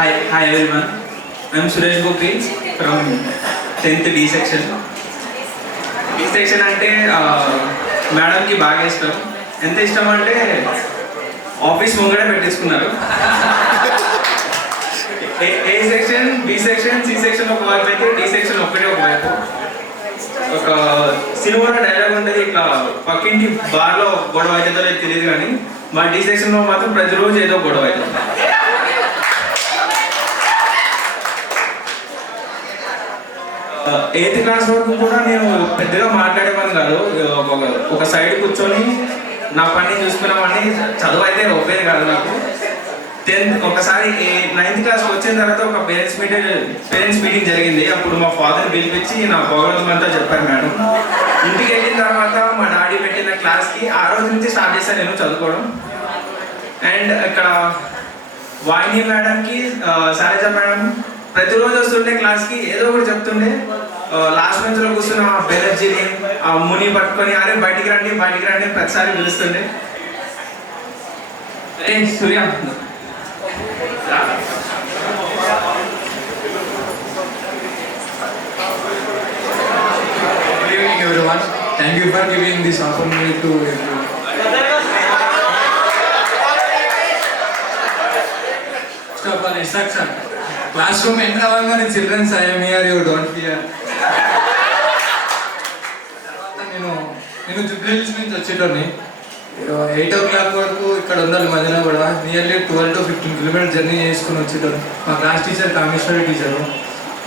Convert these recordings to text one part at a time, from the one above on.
Hi everyone. I'm Suresh Gopri from 10th D section. D section అంటే మేడంకి బాగా ఇష్టం. ఎంత ఇష్టం అంటే ఆఫీస్ ముంగడే పెట్టేసుకున్నారు. A section, B section, C section ఒక వైపు అయితే డి సెక్షన్ ఒకటే ఒక వైపు. ఒక సినిమాలో డైలాగ్ ఉంటుంది, ఇట్లా పక్కింటి బార్లో గొడవ అవుతుందో లేదు తెలియదు కానీ మా డి సెక్షన్లో మాత్రం ప్రతిరోజు ఏదో గొడవ అవుతుంది. ఎయిత్ క్లాస్ వరకు కూడా నేను పెద్దగా మాట్లాడేవాడిని కాదు. ఒక సైడ్ కూర్చొని నా పని చూసుకున్నామని, చదువు అయితే ఒప్పేది కాదు నాకు. ఒకసారి 9th క్లాస్కి వచ్చిన తర్వాత ఒక పేరెంట్స్ మీటింగ్ జరిగింది. అప్పుడు మా ఫాదర్ని పిలిపించి నా పొగలంతా చెప్పారు మేడం. ఇంటికి వెళ్ళిన తర్వాత మా డాడీ పెట్టిన క్లాస్కి ఆ రోజు నుంచి స్టార్ట్ చేశాను నేను చదువుకోవడం. అండ్ ఇక్కడ వాయిని మేడంకి, శైలజ మేడం ప్రతిరోజు వస్తుండే క్లాస్కి ఏదో ఒకటి చెప్తుండే. లాస్ట్ బెంచ్లో కూర్చున్న ఆ బెనర్జీని, ఆ ముని పట్టుకొని అరే బయటికి రండి ప్రతిసారి పిలుస్తుండే. సూర్య, Good evening everyone. Thank you for giving this opportunity to everyone. First of all, instruction. Classroom enter avangane children, I am here, you don't fear. నేను జుబ్లీహిల్స్ నుంచి వచ్చేటోని 8 o'clock వరకు ఇక్కడ ఉండాలి మధ్యలో కూడా. నియర్లీ 12 to 15 kilometers జర్నీ చేసుకుని వచ్చేటోని. మా క్లాస్ టీచర్ కామేశ్వరి టీచరు,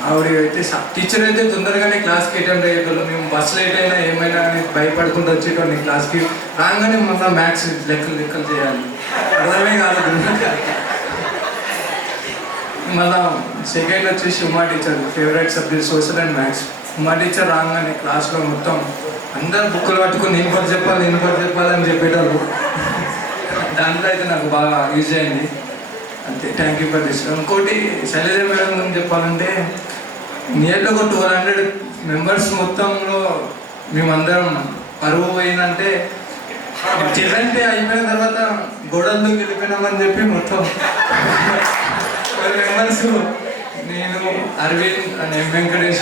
ఆవిడ అయితే టీచర్ అయితే తొందరగానే క్లాస్కి అటెండ్ అయ్యేటోళ్ళు. మేము బస్ లేట్ అయినా ఏమైనా కానీ భయపడుకుంటూ వచ్చేటోని. క్లాస్కి రాగానే మళ్ళీ మ్యాథ్స్ లెక్కలు చేయాలి, అర్థమే కాదు. మళ్ళా సెకండ్ వచ్చేసి Uma teacher, favourite subject social and maths. Uma teacher రాగానే క్లాస్లో మొత్తం అందరు బుక్కులు పట్టుకుని నేను పడి చెప్పాలని చెప్పేటప్పుడు దాంట్లో అయితే నాకు బాగా యూజ్ అయింది. అంతే, థ్యాంక్ యూ ఫర్ దిస్. ఇంకోటి శైలజ మేడం గురించి చెప్పాలంటే నియర్లీ ఒక 1200 members మొత్తంలో మేమందరం పరువు పోయిందంటే చిల్డ్రన్స్ డే అయిపోయిన తర్వాత గొడవలు గెలిపినామని చెప్పి మొత్తం 12 members, నేను అరవింద్ అండ్ ఎం వెంకటేష్,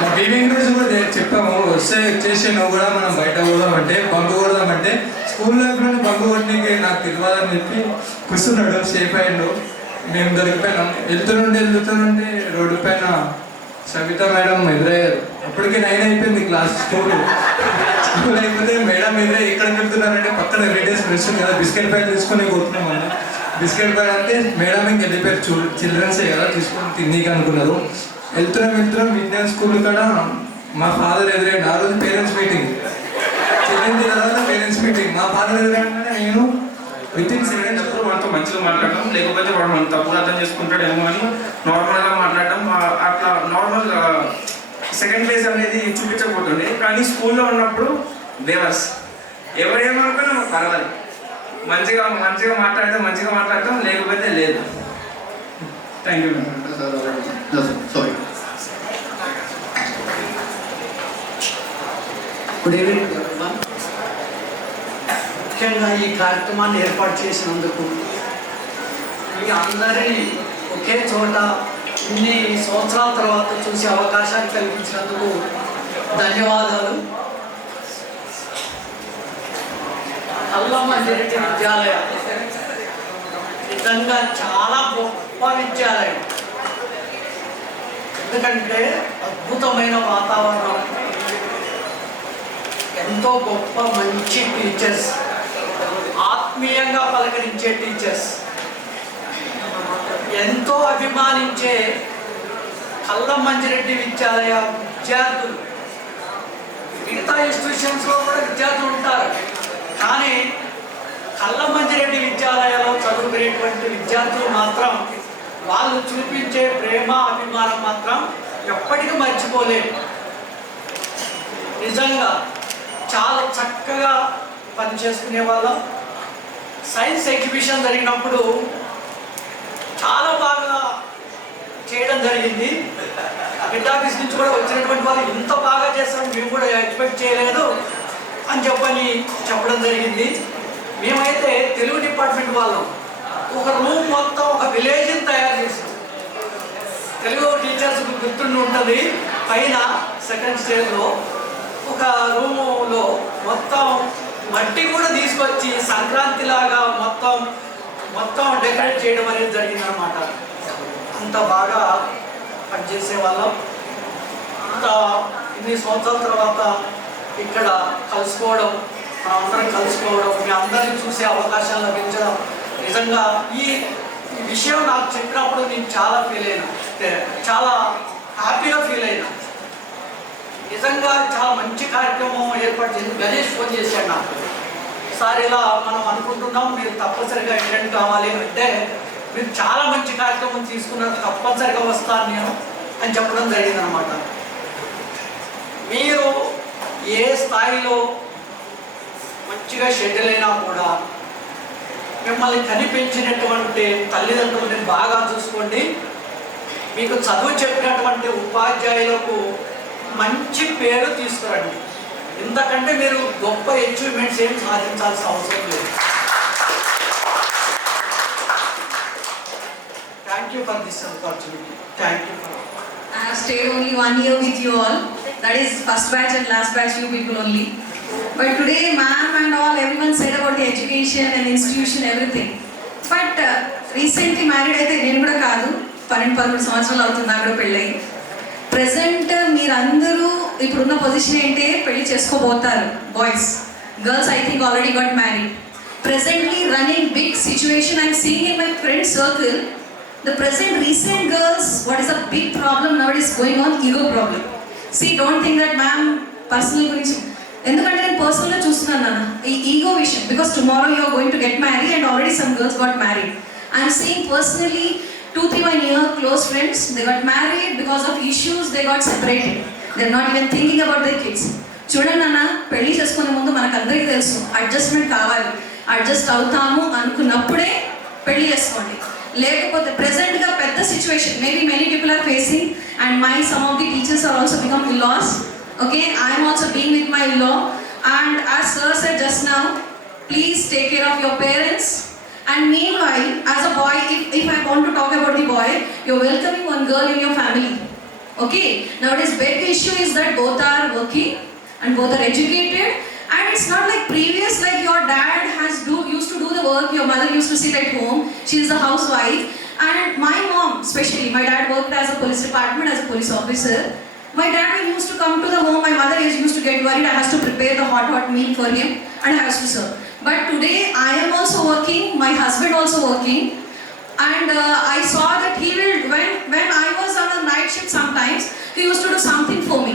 మా బి వెంకటేష్ కూడా చెప్పాము వచ్చేసి నువ్వు కూడా మనం బయట కొడదామంటే బంకు కొడదామంటే స్కూల్ లైఫ్లోనే బంకు కొట్టడానికి నాకు తెలియదని చెప్పి కూర్చున్నాడు. సేఫ్ అయ్యిండు. మేము దొరికిపోయినాం. వెళ్తుంటే రోడ్డు పైన సవిత మేడం ఎదురయ్యారు. అప్పటికే 9 అయిపోయింది క్లాస్. స్కూల్ అయిపోతే మేడం ఎదురే ఎక్కడ వెళ్తున్నారంటే పక్కన రిలేటివ్స్ రెస్టారెంట్ కదా, బిస్కెట్ ప్యాక్ తీసుకొని పోతున్నాం అన్న. బిస్కెట్ ప్యాక్ అంటే మేడం ఇంక వెళ్ళిపోయారు, చిల్డ్రన్సే కదా తీసుకొని తిన్నీకి అనుకున్నారు. వెళ్తున్నాం విజ్ఞాన్ స్కూల్ కాడ మా ఫాదర్ ఎదురైంది. ఆ రోజు పేరెంట్స్ మీటింగ్, చిల్డ్రన్ తర్వాత పేరెంట్స్ మీటింగ్. మా ఫాదర్ ఎదురైందనే నేను వితిన్ సెకండ్స్ మనతో మంచిగా మాట్లాడడం, లేకపోతే వాడు మనం తప్పుగా అర్థం చేసుకుంటాడేమో అని నార్మల్గా మాట్లాడడం. అట్లా నార్మల్ సెకండ్ ఫేజ్ అనేది చూపించకపోతుండే. కానీ స్కూల్లో ఉన్నప్పుడు బేవర్స్ ఎవరేమనుకున్నా పర్వాలి, మంచిగా మాట్లాడతాం, లేకపోతే లేదు. Thank you. Sorry. Good evening everyone. ముఖ్యంగా ఈ కార్యక్రమాన్ని ఏర్పాటు చేసినందుకు, మీ అందరినీ ఒకే చోట ఇన్ని సంవత్సరాల తర్వాత చూసే అవకాశాన్ని కల్పించినందుకు ధన్యవాదాలు. అల్లమంజిరెడ్డి విద్యాలయం నిజంగా చాలా గొప్ప విద్యాలయం. ఎందుకంటే అద్భుతమైన వాతావరణం, ఎంతో గొప్ప మంచి టీచర్స్, ఆత్మీయంగా పలకరించే టీచర్స్, ఎంతో అభిమానించే అల్లమంజిరెడ్డి విద్యాలయ విద్యార్థులు. మిగతా ఇన్స్టిట్యూషన్స్లో కూడా విద్యార్థులు ఉంటారు, కానీ అల్లమంజిరెడ్డి విద్యాలయంలో చదువుకునేటువంటి విద్యార్థులు మాత్రం వాళ్ళు చూపించే ప్రేమ అభిమానం మాత్రం ఎప్పటికీ మర్చిపోలేరు. నిజంగా చాలా చక్కగా పనిచేసుకునే వాళ్ళం. సైన్స్ ఎగ్జిబిషన్ జరిగినప్పుడు చాలా బాగా చేయడం జరిగింది. హెడ్ ఆఫీస్ నుంచి కూడా వచ్చినటువంటి వాళ్ళు ఇంత బాగా చేస్తాం మేము కూడా ఎక్స్పెక్ట్ చేయలేదు అని చెప్పడం జరిగింది. మేమైతే తెలుగు డిపార్ట్మెంట్ వాళ్ళం ఒక రూమ్ మొత్తం ఒక విలేజ్ని తయారు చేసాం. తెలుగు టీచర్స్కి గుర్తుండి ఉంటుంది. పైన సెకండ్ స్టేజ్లో ఒక రూములో మొత్తం మట్టి కూడా తీసుకొచ్చి సంక్రాంతిలాగా మొత్తం డెకరేట్ చేయడం అనేది జరిగిందనమాట. అంత బాగా పనిచేసే వాళ్ళం. అంత ఇన్ని సంవత్సరాల తర్వాత ఇక్కడ కలుసుకోవడం, అందరం కలుసుకోవడం, మీ అందరినీ చూసే అవకాశం లభించడం, నిజంగా ఈ విషయం నాకు చెప్పినప్పుడు నేను చాలా ఫీల్ అయినా, చాలా హ్యాపీగా ఫీల్ అయినా. నిజంగా చాలా మంచి కార్యక్రమం ఏర్పాటు చేసి గణేష్ ఫోన్ చేశాడు నాకు. సార్ ఇలా మనం అనుకుంటున్నాం, మీరు తప్పనిసరిగా అటెండ్ కావాలి అంటే, మీరు చాలా మంచి కార్యక్రమం తీసుకున్నారు, తప్పనిసరిగా వస్తాను నేను అని చెప్పడం జరిగిందనమాట. మీరు ఏ స్థాయిలో మంచిగా షెడ్యూల్ అయినా కూడా మిమ్మల్ని కనిపించినటువంటి తల్లిదండ్రులని బాగా చూసుకోండి. మీకు చదువు చెప్పినటువంటి ఉపాధ్యాయులకు మంచి పేరు తీసుకురండి. ఇంతకంటే మీరు గొప్ప అచీవ్మెంట్స్ ఏం సాధించాల్సిన అవసరం లేదు. Thank you for this opportunity. Thank you for. I have stayed only 1 year with you all. That is first batch and last batch you people only. But today ma'am and all everyone said about the education and institution everything. But recently married అయితే నేను కూడా కాదు, 12 సంవత్సరాలు అవుతుంది నాకు కూడా పెళ్ళి. Present మీరందరూ ఇప్పుడున్న పొజిషన్ ఏంటి, పెళ్లి చేసుకోబోతారు boys. Girls I think already got married. Presently running big situation I'm seeing in my friend circle. The present recent girls, what is a big problem nowadays going on? Ego problem. See, don't think that ma'am personal గురించి, ఎందుకంటే నేను పర్సనల్గా చూస్తున్నాను నాన్న ఈ ego విషయం. Because tomorrow you are going to get marry and already some girls got married. I'm seeing personally 2-3 my near close friends, they got married because of issues, they got separated. They're not even thinking about their kids. చూడండి నాన్న, పెళ్లి చేసుకునే ముందు మనకు అందరికీ తెలుసు adjustment కావాలి, adjust అవుతాము అనుకున్నప్పుడే పెళ్లి చేసుకోండి. లేకపోతే ప్రెసెంట్గా పెద్ద situation maybe many people are facing and some of the teachers are also become in-laws. Okay, I am also being with my in-law, and as sir said just now, please take care of your parents. And meanwhile, as a boy, if I want to talk about the boy, you're welcoming one girl in your family. Okay, nowadays big issue is that both are working and both are educated, and it's not like previous, like your dad used to do the work, your mother used to sit at home, she is a housewife. And my mom especially, my dad worked as a police department as a police officer. My dad used to come to the home, my mother used to get worried, I have to prepare the hot meal for him and I have to serve. But today I am also working, my husband also working, and I saw that he will, when I was on a night shift sometimes, he used to do something for me.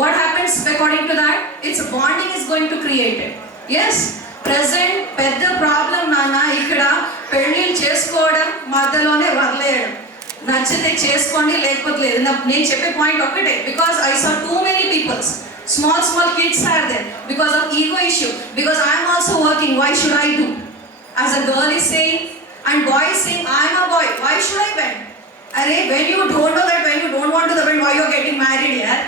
What happens according to that? It's a bonding is going to create it. Yes, present పెద్ద problem నాన్న ఇక్కడ పెళ్ళిళ్ళు చేసుకోవడం మధ్యలోనే వదిలేయడం. నచ్చితే చేసుకోండి, లేకపోతే లేదు. నేను చెప్పే పాయింట్ ఒకటే, because I saw too many peoples, small kids are there because of ego issue, because I am also working, why should I do? As a girl is saying and boy is saying, I am a boy, why should I bend? Arey, when you don't know that, when you don't want to bend, why you are getting married here?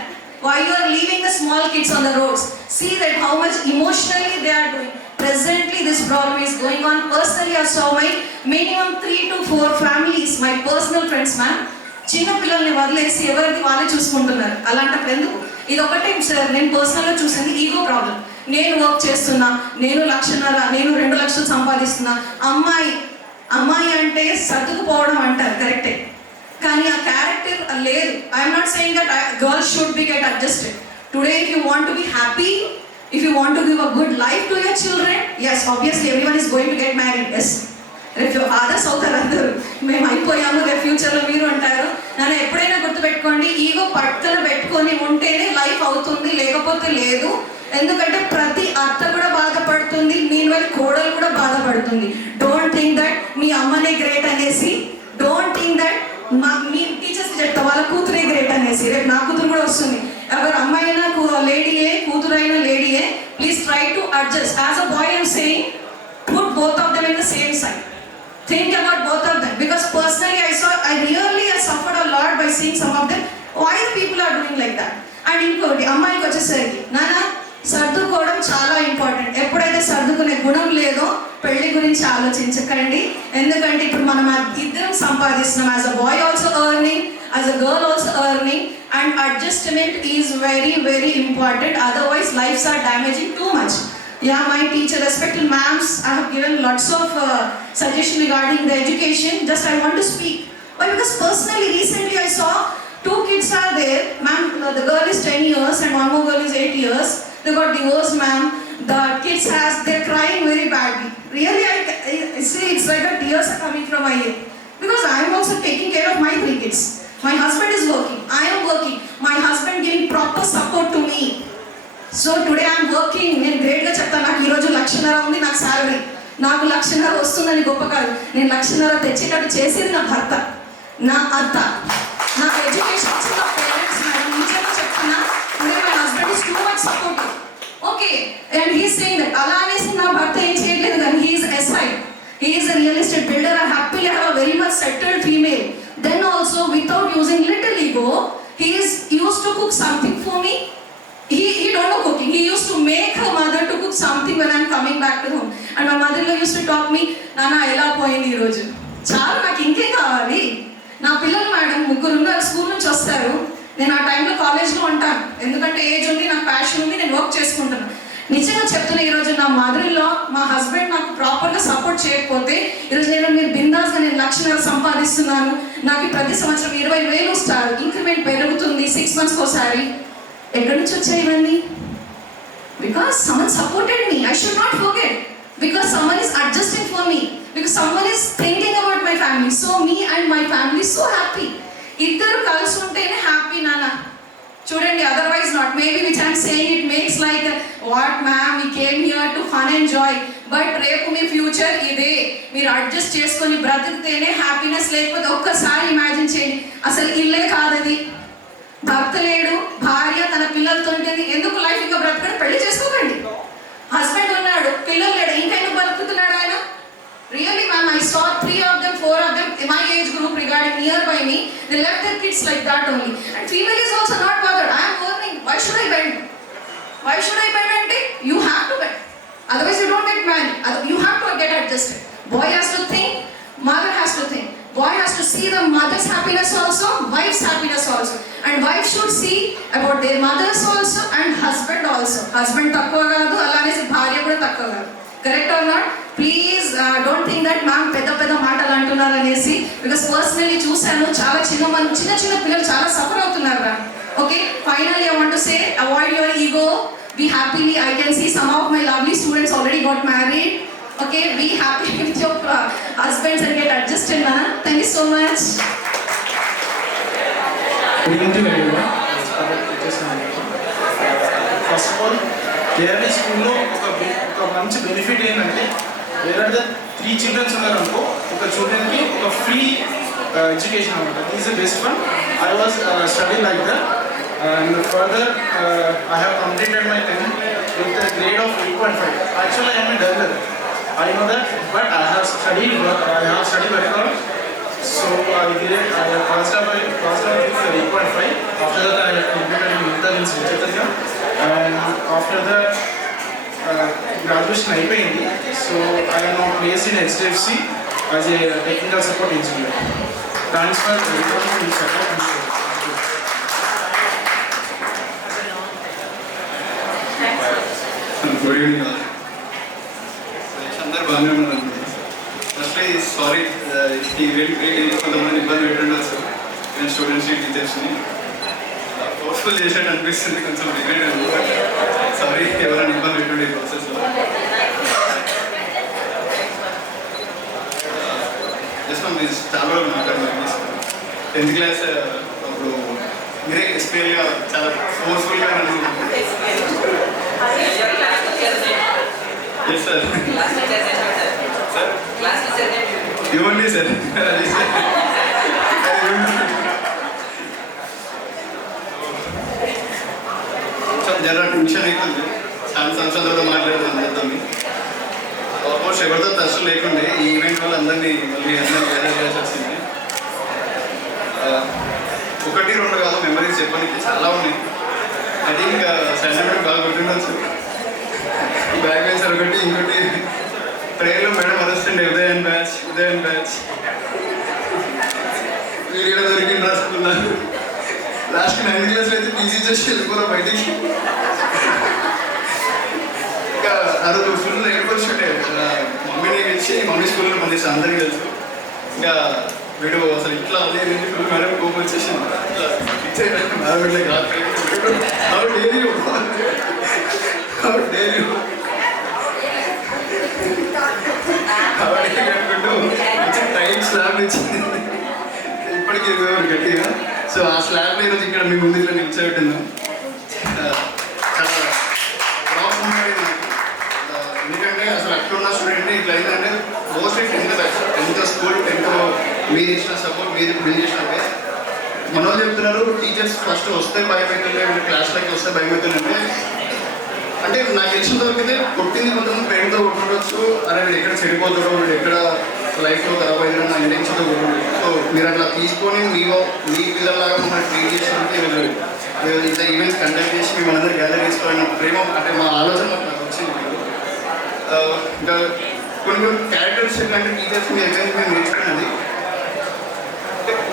Why you are leaving the small kids on the roads? See that how much emotionally they are doing. Presently this problem is going on. Personally I saw my minimum 3 to 4 families, my personal friends ma'am, చిన్న పిల్లల్ని వదిలేసి ఎవరిది వాళ్ళే చూసుకుంటున్నారు. అలాంటప్పుడు ఎందుకు? ఇది ఒకటే సార్ నేను పర్సనల్గా చూసింది, ఈగో ప్రాబ్లం. నేను వర్క్ చేస్తున్నా, నేను 1.5 లక్షలు, నేను 2 లక్షలు సంపాదిస్తున్నా, అమ్మాయి అంటే సర్దుకుపోవడం అంటారు, కరెక్టే, కానీ ఆ క్యారెక్టర్ లేదు. I'm not saying that girls should be get adjusted. Today if you want to be happy, if you want to give a good life to your children, yes, obviously everyone is going to get married, yes. If your fathers అవుతారు అందరూ, మేము అయిపోయాము, రేపు ఫ్యూచర్లో మీరు అంటారు. నన్ను ఎప్పుడైనా గుర్తుపెట్టుకోండి, ఈగో పక్కన పెట్టుకొని ఉంటేనే లైఫ్ అవుతుంది, లేకపోతే లేదు. ఎందుకంటే ప్రతి అత్త కూడా బాధపడుతుంది, మీన్వైల్ కోడలు కూడా బాధపడుతుంది. డోంట్ థింక్ దట్ మీ అమ్మనే గ్రేట్ అనేసి, డోంట్ థింక్ దట్ మీ టీచర్స్కి చెప్తా వాళ్ళ కూతురే గ్రేట్ అనేసి. రేపు నా కూతురు కూడా వస్తుంది, ఎవరు అమ్మాయి అయినా లేడీయే, కూతురు అయినా లేడీయే. Please try to adjust. As a boy I'm saying, put both of them in the same side. Think about both of them, because personally I really suffered a lot by seeing some of them. Why the people are doing like that? And ఇంకోటి అమ్మాయికి వచ్చేసరికి నాన్న సర్దుకోవడం చాలా important. ఎప్పుడైతే సర్దుకునే గుణం లేదో పెళ్లి గురించి ఆలోచించకండి. ఎందుకంటే ఇప్పుడు మనం ఇద్దరం సంపాదిస్తున్నాం, as a boy also earning, as a girl also earning, and adjustment is very, very important. Otherwise, lives are damaging too much. Yeah, my teacher, respected ma'ams, I have given lots of suggestions regarding the education. Just I want to speak. Why? Because personally, recently I saw 2 kids are there. Ma'am, the girl is 10 years and one more girl is 8 years. They got divorced, ma'am. The kids they're crying very badly. Really, I see it's like the tears are coming from my ear. Because I am also taking care of my 3 kids. My husband is working. I am working. My husband giving proper support to me. So today I'm working. నేను గ్రేట్గా చెప్తాను, నాకు ఈరోజు 1,50,000 ఉంది నాకు salary. నాకు 1,50,000 వస్తుందని గొప్ప కాదు. నేను 1,50,000 తెచ్చేటట్టు చేసేది నా భర్త, నా అత్త, నా ఎడ్యుకేషన్ ఇచ్చిన నా పేరెంట్స్. మేడం నిజంగా చెప్తున్నా, today my husband is too much supportive. Okay, and he saying that అలా అనేసి నా భర్త ఏం చేయట్లేదు, కానీ he is SI, he is a real estate builder. I happily have a very much settled female. Then also without using little ego, he is used to cook something for me. He don't know cooking. He used to make her mother to cook something when I'm coming back to home. And my mother-in-law used to talk me, Nana, ela poyindi ee roju. Chalu నాకు ఇంకేం కావాలి. నా పిల్లలు madam 3 ఉన్నారు, school నుంచి వస్తారు. నేను ఆ టైంలో కాలేజ్లో ఉంటాను, ఎందుకంటే ఏజ్ ఉంది, నాకు ప్యాషన్ ఉంది, నేను వర్క్ చేసుకుంటాను. నిజంగా చెప్తున్నా, ఈరోజు నా మదర్-ఇన్-లా, మా హస్బెండ్ నాకు ప్రాపర్గా సపోర్ట్ చేయకపోతే ఈరోజు మీరు బిందాస్గా నేను 1,00,000 సంపాదిస్తున్నాను. నాకు ప్రతి సంవత్సరం 20,000 ఇంక్రిమెంట్ పెరుగుతుంది 6 months ఒకసారి. ఎక్కడి నుంచి వచ్చాయి ఇవన్నీ? Because someone supported me. I should not forget, because someone is adjusting for me, because someone is thinking about my family. So me and my family so happy. ఇద్దరు కలిసి ఉంటేనే హ్యాపీ నాన్న. చూడండి, otherwise not. Maybe which I'm saying it makes like what ma'am we came here to fun and joy. But రేపు మీ future ఇదే. మీరు adjust చేసుకొని బ్రతికితేనే హ్యాపీనెస్. లేకపోతే ఒక్కసారి ఇమాజిన్ చేయండి, అసలు ఇల్లే కాదది, భర్త లేడు, భార్య తన పిల్లలతో ఉంటుంది. ఎందుకు లైఫ్ ఇంకా బ్రతకడం? పెళ్లి చేసుకోకండి. హస్బెండ్ ఉన్నాడు, పిల్లలు లేడు, ఇంకా ఎందుకు బతుకుతున్నాడు ఆయన? Really ma'am, I saw 3 of them, 4 of them in my age group regarding nearby me. They left their kids like that only. And female is also not bothered. I am earning. Why should I bend? Why should I bend? Ante you have to bend. Otherwise you don't get married. You have to get adjusted. Boy has to think, mother has to think. Boy has to see the mother's happiness also, wife's happiness also. And wife should see about their mothers also and husband also. Husband takkuva kaadu, alane bharya kuda takkuva kaadu. Correct or not? Please don't think that ma'am పెద్ద మాటలు అంటున్నారు అనేసి. Because personally చూశాను, చాలా చిన్న పిల్లలు చాలా suffer అవుతున్నారు రా. Okay, finally I want to say, avoid your ego, be happily. I can see some of my lovely students already got married. Okay, be happy with your husbands and get adjusted, Nana. Thank you so much. First of all Kerala స్కూల్లో ఒక మంచి benefit ఏంటంటే, వేరే 3 children's ఉన్నారనుకో, ఒక చిల్డ్రన్కి ఒక free education అనమాట. Is the best one. I was study like that and further I have completed my 10th with a grade of 8.5. Actually I am a learner, I know that, but I have studied very hard. So I passed out with 8.5. After that I completed in Inter in Chaitanya, and after that graduation అయిపోయింది. So I am now placed in HDFC as a technical support engineer. Thanks for the support. Good evening. అందరు బాగానే ఉన్నారు అనుకుంటున్నాను. Firstly sorry, ఈ కొంతమంది ఇబ్బంది పెట్టండి sir. నేను స్టూడెంట్స్ని, టీచర్స్ని ఫోర్స్ఫుల్ చేసినట్టు అనిపిస్తుంది, కొంచెం రిగ్రెట్ ఉంది. సారీ, ఎవరైనా ఇబ్బంది పెట్టండి ఈ ప్రాసెస్లో. జస్ట్ మీరు చాలా రోజులు మాట్లాడుతున్నారు. 10th class అప్పుడు మీరే ఎస్పీఎల్గా చాలా ఫోర్స్ఫుల్గా నన్ను Yes, sir. Class teacher sir. Class teacher you only sir. జర టెన్షన్ అవుతుంది. చాలా సంవత్సరాలతో మాట్లాడుతున్నాను. ఆల్మోస్ట్ ఎవరితో టచ్ లేకుండే ఈ ఈవెంట్ వల్ల అందరినీ మళ్ళీ గ్యాదర్ చేయాల్సి వచ్చింది. 1-2 కాదు మెమరీస్ చెప్పడానికి చాలా ఉన్నాయి. ఐ థింక్ సెంటిమెంట్ బాగా గుర్తుండొచ్చు. ఈ బ్యాగ్ వేసారు ఒకటి, ఇంకోటి ట్రైన్లో మేడం అరుస్తుండే ఉదయన్ బ్యాచ్ వీడియో దొరికింది రాసుకున్నాను. 9th క్లాస్లో అయితే టీసీ చేసి వెళ్ళిపోతాం బయటికి. ఇంకా ఆ రోజు ఫుల్ ఎయిర్పోర్ట్స్ ఉండే మమ్మీని ఇచ్చి మమ్మీ స్కూల్లో పంపిస్తాను అందరికీ తెలుసు. ఇంకా వీడు అసలు ఇట్లా అదే ఫుల్ మేడం కోపం వచ్చేసింది. టైం స్లాబ్ ఇచ్చింది ఇప్పటికీ గట్టిగా. సో ఆ స్లాబ్ ఈరోజు ఇక్కడ మీ ముందు ఇట్లా నిల్చోబెట్టిందాం. చాలా ప్రాబ్లం ఉండేది నాకు. ఎందుకంటే అసలు అట్లున్న స్టూడెంట్ ఇట్లా అయిందంటే మోస్ట్లీ 10th స్కూల్ 10th మీరు ఇచ్చిన సపోర్ట్ మీరు బిల్డ్ చేసిన బేస్. మనోళ్ళు చెప్తున్నారు టీచర్స్ ఫస్ట్ వస్తే భయమవుతుండే క్లాస్లోకి వస్తే భయమవుతుందంటే అంటే నాకు తెలిసిన వరకైతే కొట్టింది కొంతమంది ప్రేమతో కొట్టుండొచ్చు. అరే వీడు ఎక్కడ చెడిపోతాడో వీడు ఎక్కడ లైఫ్లో ఖరాబ్ అయ్యాడో నాకు ఇంటెన్షన్తో కొట్టుండదు. సో మీరు అట్లా తీసుకొని మీ పిల్లల్లాగా మమ్మల్ని ట్రీట్ చేసినందుకు ఇంత ఈవెంట్స్ కండక్ట్ చేసి మిమ్మల్ని అందరూ గ్యాదర్ చేసుకోవాలన్న ప్రేమ అంటే మా ఆలోచన నాకు వచ్చింది. ఇంకా కొన్ని క్యారెక్టర్స్ ఎట్లాంటి టీచర్స్ మీ దగ్గర మేము నేర్చుకున్నది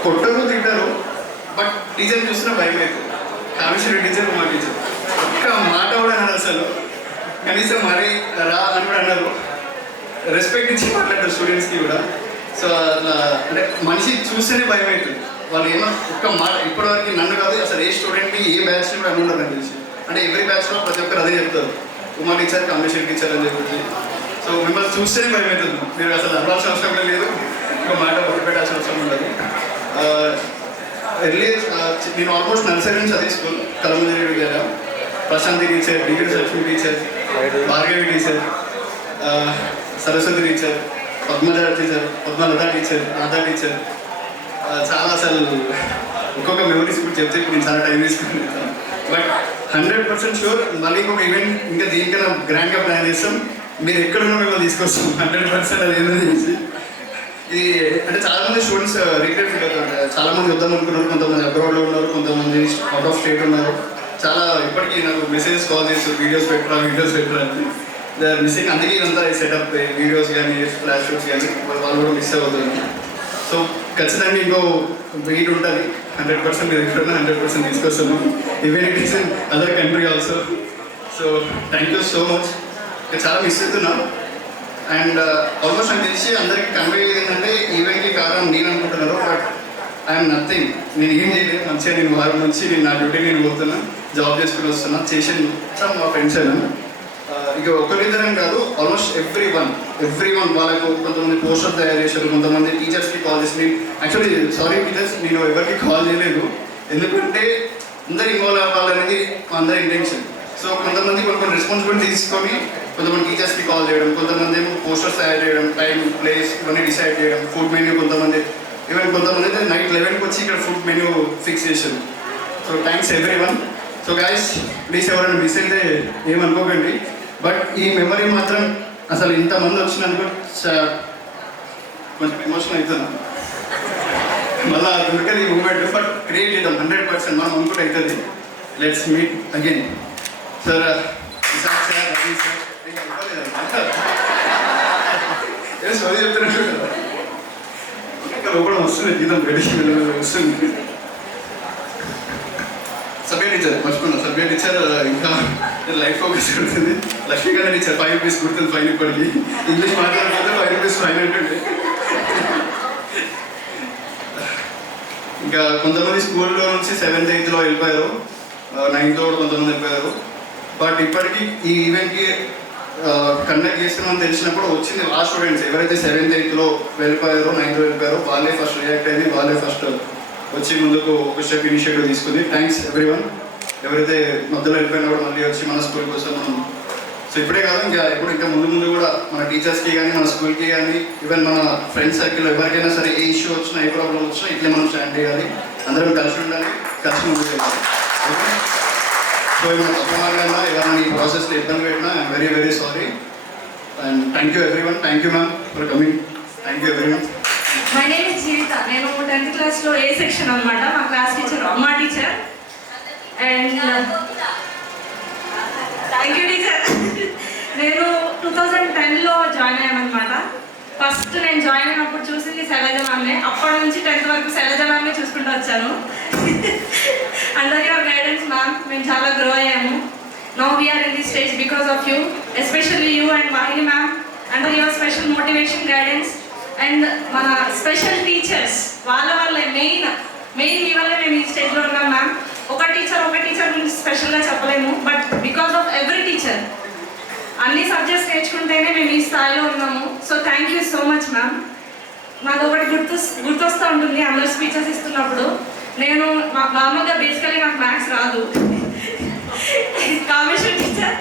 కొట్టరు తింటారు బట్ టీచర్ చూస్తున్న భయం అవుతుంది. కామేశ్వరి టీచర్ మా టీచర్ ఒక్క మాట కూడా అన్నారు అసలు. కనీసం మరీ రా అని కూడా అన్నారు. రెస్పెక్ట్ ఇచ్చి మాట్లాడతారు స్టూడెంట్స్కి కూడా. సో అట్లా అంటే మనిషి చూస్తేనే భయం అవుతుంది. వాళ్ళు ఏమో ఒక్క మాట ఇప్పటివరకు నన్ను కాదు అసలు ఏ స్టూడెంట్ని ఏ బ్యాచ్ కూడా అని ఉండరు అని తెలిసి. అంటే ఎవ్రీ బ్యాచ్లో ప్రతి ఒక్కరు అదే చెప్తారు ఉమా టీచర్ కామేశ్వరి టీచర్ అని చెప్పేసి. సో మిమ్మల్ని చూస్తేనే భయం అవుతుంది. మీరు అసలు అవ్వాల్సిన అవసరం లేదు, ఒక మాట పెట్టాల్సిన అవసరం ఉండదు. ఎర్లీ నేను ఆల్మోస్ట్ నర్సరీ నుంచి అదే school Kalamanjari Vidyalayam. Prashanthi teacher, degree Lakshmi teacher, Bhargavi teacher, Saraswathi teacher, Padmalatha teacher, Radha teacher. చాలా అసలు ఒక్కొక్క మెమరీస్ కూడా చెప్తే ఇప్పుడు నేను చాలా టైం తీసుకుంటాను. బట్ 100% షూర్ మళ్ళీ ఇంకొక ఈవెంట్ ఇంకా దీనికన్నా గ్రాండ్గా ప్లాన్ చేస్తాం. మీరు ఎక్కడున్నా మిమ్మల్ని తీసుకొస్తాం 100%. అది ఏదో చేసి ఇది అంటే చాలామంది స్టూడెంట్స్ రిగ్రెట్ ఫీల్ అవుతారు. చాలామంది వద్దాం అనుకున్నారు, కొంతమంది అబ్రాడ్లో ఉన్నారు, కొంతమంది అవుట్ ఆఫ్ స్టేట్ ఉన్నారు. చాలా ఇప్పటికీ నాకు మెసేజెస్ కాల్ చేస్తారు వీడియోస్ పెట్టరా అని. They are missing. అందుకే ఇదంతా సెటప్ వీడియోస్ కానీ ఫ్లాష్ షూట్స్ కానీ వాళ్ళు కూడా మిస్ అవుతుంది. సో ఖచ్చితంగా ఇంకో వెయిట్ ఉంటుంది. 100% మీరు ఎక్కడున్నా 100% తీసుకొస్తాము. Even it is in other country also. So thank you so much. చాలా మిస్ అవుతున్నాను. అండ్ ఆల్మోస్ట్ నాకు తెలిసి అందరికీ కన్వే ఏంటంటే ఈవెంట్కి కారణం నేను అనుకుంటున్నారు. But I'm nothing. నేను ఏం చేయలేదు. మంచిగా నేను వారం నుంచి నేను నా డ్యూటీ నేను పోతున్నా, జాబ్ చేసుకుని వస్తున్నా. చేసిన మా ఫ్రెండ్స్ అయినా ఇక ఒకరిద్దరం కాదు, ఆల్మోస్ట్ ఎవ్రీ వన్ వాళ్ళకు కొంతమంది పోస్టర్ తయారు చేశారు, కొంతమంది టీచర్స్కి కాల్ చేసి. నేను యాక్చువల్లీ సారీ టీచర్స్, నేను ఎవరికి కాల్ చేయలేదు. ఎందుకంటే అందరు ఇన్వాల్వ్ అవ్వాలనేది అందరి ఇంటెన్షన్. సో కొంతమంది కొన్ని రెస్పాన్సిబిలిటీ తీసుకొని కొంతమంది టీచర్స్కి కాల్ చేయడం, కొంతమంది ఏమో పోస్టర్స్ తయారు చేయడం, టైం ప్లేస్ ఇవన్నీ డిసైడ్ చేయడం, ఫుడ్ మెన్యూ కొంతమంది, ఈవెన్ కొంతమంది అయితే నైట్ 11కి వచ్చి ఇక్కడ ఫుడ్ మెన్యూ ఫిక్స్ చేశారు. So thanks everyone. So guys please ఎవరైనా మిస్ అయితే ఏమనుకోకండి. బట్ ఈ మెమరీ మాత్రం అసలు ఇంతమంది వచ్చినందుకు కొంచెం ఎమోషన్ అవుతుంది. మళ్ళీ దొరకది ఈ మూమెంట్. బట్ క్రియేట్ చేద్దాం 100%. మనం అనుకుంటే అవుతుంది. Let's meet again. Sir sir Ravi sir చదివి చెప్తున్నట్టు కదా ఇక్కడ లోపల వస్తుంది గీతం రెడీ వస్తుంది. సభ్య టీచర్ మర్చిపోయినా. సభ్య టీచర్ ఇంకా లైఫ్ ఫోకస్ పెడుతుంది. లక్ష్మీకాంత్ టీచర్ 5 రూపీస్ గుర్తుంది ఫైన్. ఇప్పటికి ఇంగ్లీష్ మాట్లాడకపోతే 5 రూపీస్ ఫైన్ అంటుండే. ఇంకా కొంతమంది స్కూల్లో నుంచి 7th 8thలో వెళ్ళిపోయారు, 9thలో కూడా కొంతమంది వెళ్ళిపోయారు. బట్ ఇప్పటికీ ఈ ఈవెంట్కి కండక్ట్ చేస్తున్నామని తెలిసినప్పుడు వచ్చింది ఆ స్టూడెంట్స్ ఎవరైతే 7th 8thలో వెళ్ళిపోయారో 9thలో వెళ్ళిపోయారో వాళ్ళే ఫస్ట్ రియాక్ట్ అయింది, వాళ్ళే ఫస్ట్ వచ్చి ముందుకు ఒక స్టెప్ ఇనిషియేటివ్ తీసుకుంది. Thanks everyone. ఎవరైతే మధ్యలో వెళ్ళిపోయినా కూడా మళ్ళీ వచ్చి మన స్కూల్ కోసం మనం. సో ఇప్పుడే కాదు ఇంకా ఎప్పుడు ఇంకా ముందు కూడా మన టీచర్స్కి కానీ మన స్కూల్కి కానీ ఈవెన్ మన ఫ్రెండ్స్ సర్కిల్ ఎవరికైనా సరే ఏ ఇష్యూ వచ్చినా ఏ ప్రాబ్లం వచ్చినా ఇట్లే మనం స్టాండ్ చేయాలి. అందరం కలిసి ఉండాలి, కలిసి ముందుకు వెళ్ళాలి. సో ఏమైనా తప్పమార్గంగా ఎవరైనా ఈ ప్రాసెస్లో ఇబ్బంది పెట్టినా I'm very very sorry. And thank you everyone. Thank you ma'am for coming. Thank you everyone. My name is Jeevitha. నేను 10th క్లాస్లో ఏ సెక్షన్ అనమాట. మా క్లాస్ టీచర్ అమ్మా టీచర్. And thank you teacher. నేను 2010లో జాయిన్ అయ్యానమాట. ఫస్ట్ నేను జాయిన్ అయినప్పుడు చూసింది శైలజ మ్యామ్నే. అప్పటి నుంచి 10th వరకు శైలజ మ్యామ్నే చూసుకుంటూ వచ్చాను. అండర్ యువర్ గైడెన్స్ మ్యామ్ మేము చాలా గ్రో అయ్యాము. Now we're in this stage because of you, especially you and Vahini ma'am. Under your special motivation guidance and మన స్పెషల్ టీచర్స్ వాళ్ళ వల్లే మెయిన్ మీ వల్లే మేము ఈ స్టేజ్లో ఉన్నాం మ్యామ్. ఒక టీచర్ గురించి స్పెషల్గా చెప్పలేము, but because of every teacher అన్ని సబ్జెక్ట్స్ నేర్చుకుంటేనే మేము ఈ స్థాయిలో ఉన్నాము. So thank you so much ma'am. నాకు ఒకటి గుర్తొస్తూ ఉంటుంది అందరు స్పీచెస్ ఇస్తున్నప్పుడు. నేను నార్మల్గా బేసికలీ నాకు మ్యాథ్స్ రాదు. Kameshwar teacher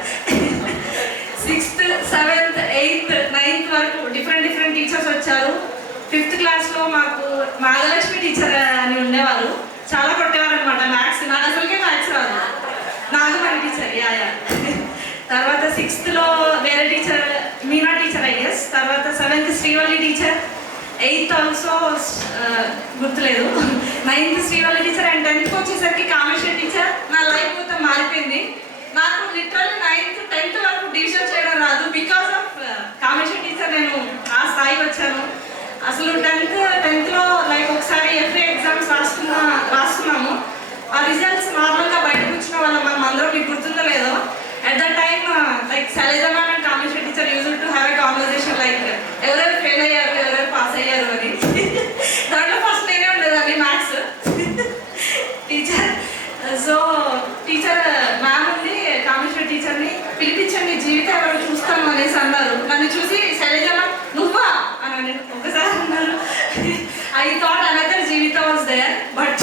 6th, 7th, 8th, 9th వరకు డిఫరెంట్ టీచర్స్ వచ్చారు. 5th క్లాస్లో మాకు నాగలక్ష్మి టీచర్ అని ఉండేవారు. చాలా కొట్టేవారు అనమాట మ్యాథ్స్. నాకు అసలుకే మ్యాథ్స్ రాదు. Nagamani teacher yeah. తర్వాత 6thలో వేరే టీచర్ మీనా టీచర్ ఐఎస్. తర్వాత 7th Srivalli teacher, 8th also గుర్తులేదు, 9th Srivalli teacher and 10th వచ్చేసరికి కామేశ్వర్ టీచర్. నా లైఫ్ మొత్తం మారిపోయింది. నాకు లిటరల్లీ 9th, 10th వరకు డివిజన్ చేయడం రాదు. బికాస్ ఆఫ్ కామేశ్వర్ టీచర్ నేను ఆ స్థాయికి వచ్చాను. అసలు 10thలో లైక్ ఒకసారి ఎఫ్ఏ ఎగ్జామ్స్ రాస్తున్నాము. ఆ రిజల్ట్స్ నార్మల్గా బయటకు వచ్చిన వాళ్ళం మనం అందరం, మీకు గుర్తుందో లేదో. At the time like Sailaja ma'am and Kameshwar teacher used to have a conversation like ఎవరెవరు ఫెయిల్ అయ్యారు, ఎవరెవరు పాస్ అయ్యారు అని. దాంట్లో ఫస్ట్ నేనే ఉండేదాన్ని maths teacher. So teacher ma'am ఉంది, కామేశ్వర్ టీచర్ని పిలిపించండి జీవితం ఎవరు చూస్తాము అనేసి అన్నారు. నన్ను చూసి శైలజ మ్యామ్ నువ్వా అని ఒకసారి అన్నారు. I thought another Jeevitha was there but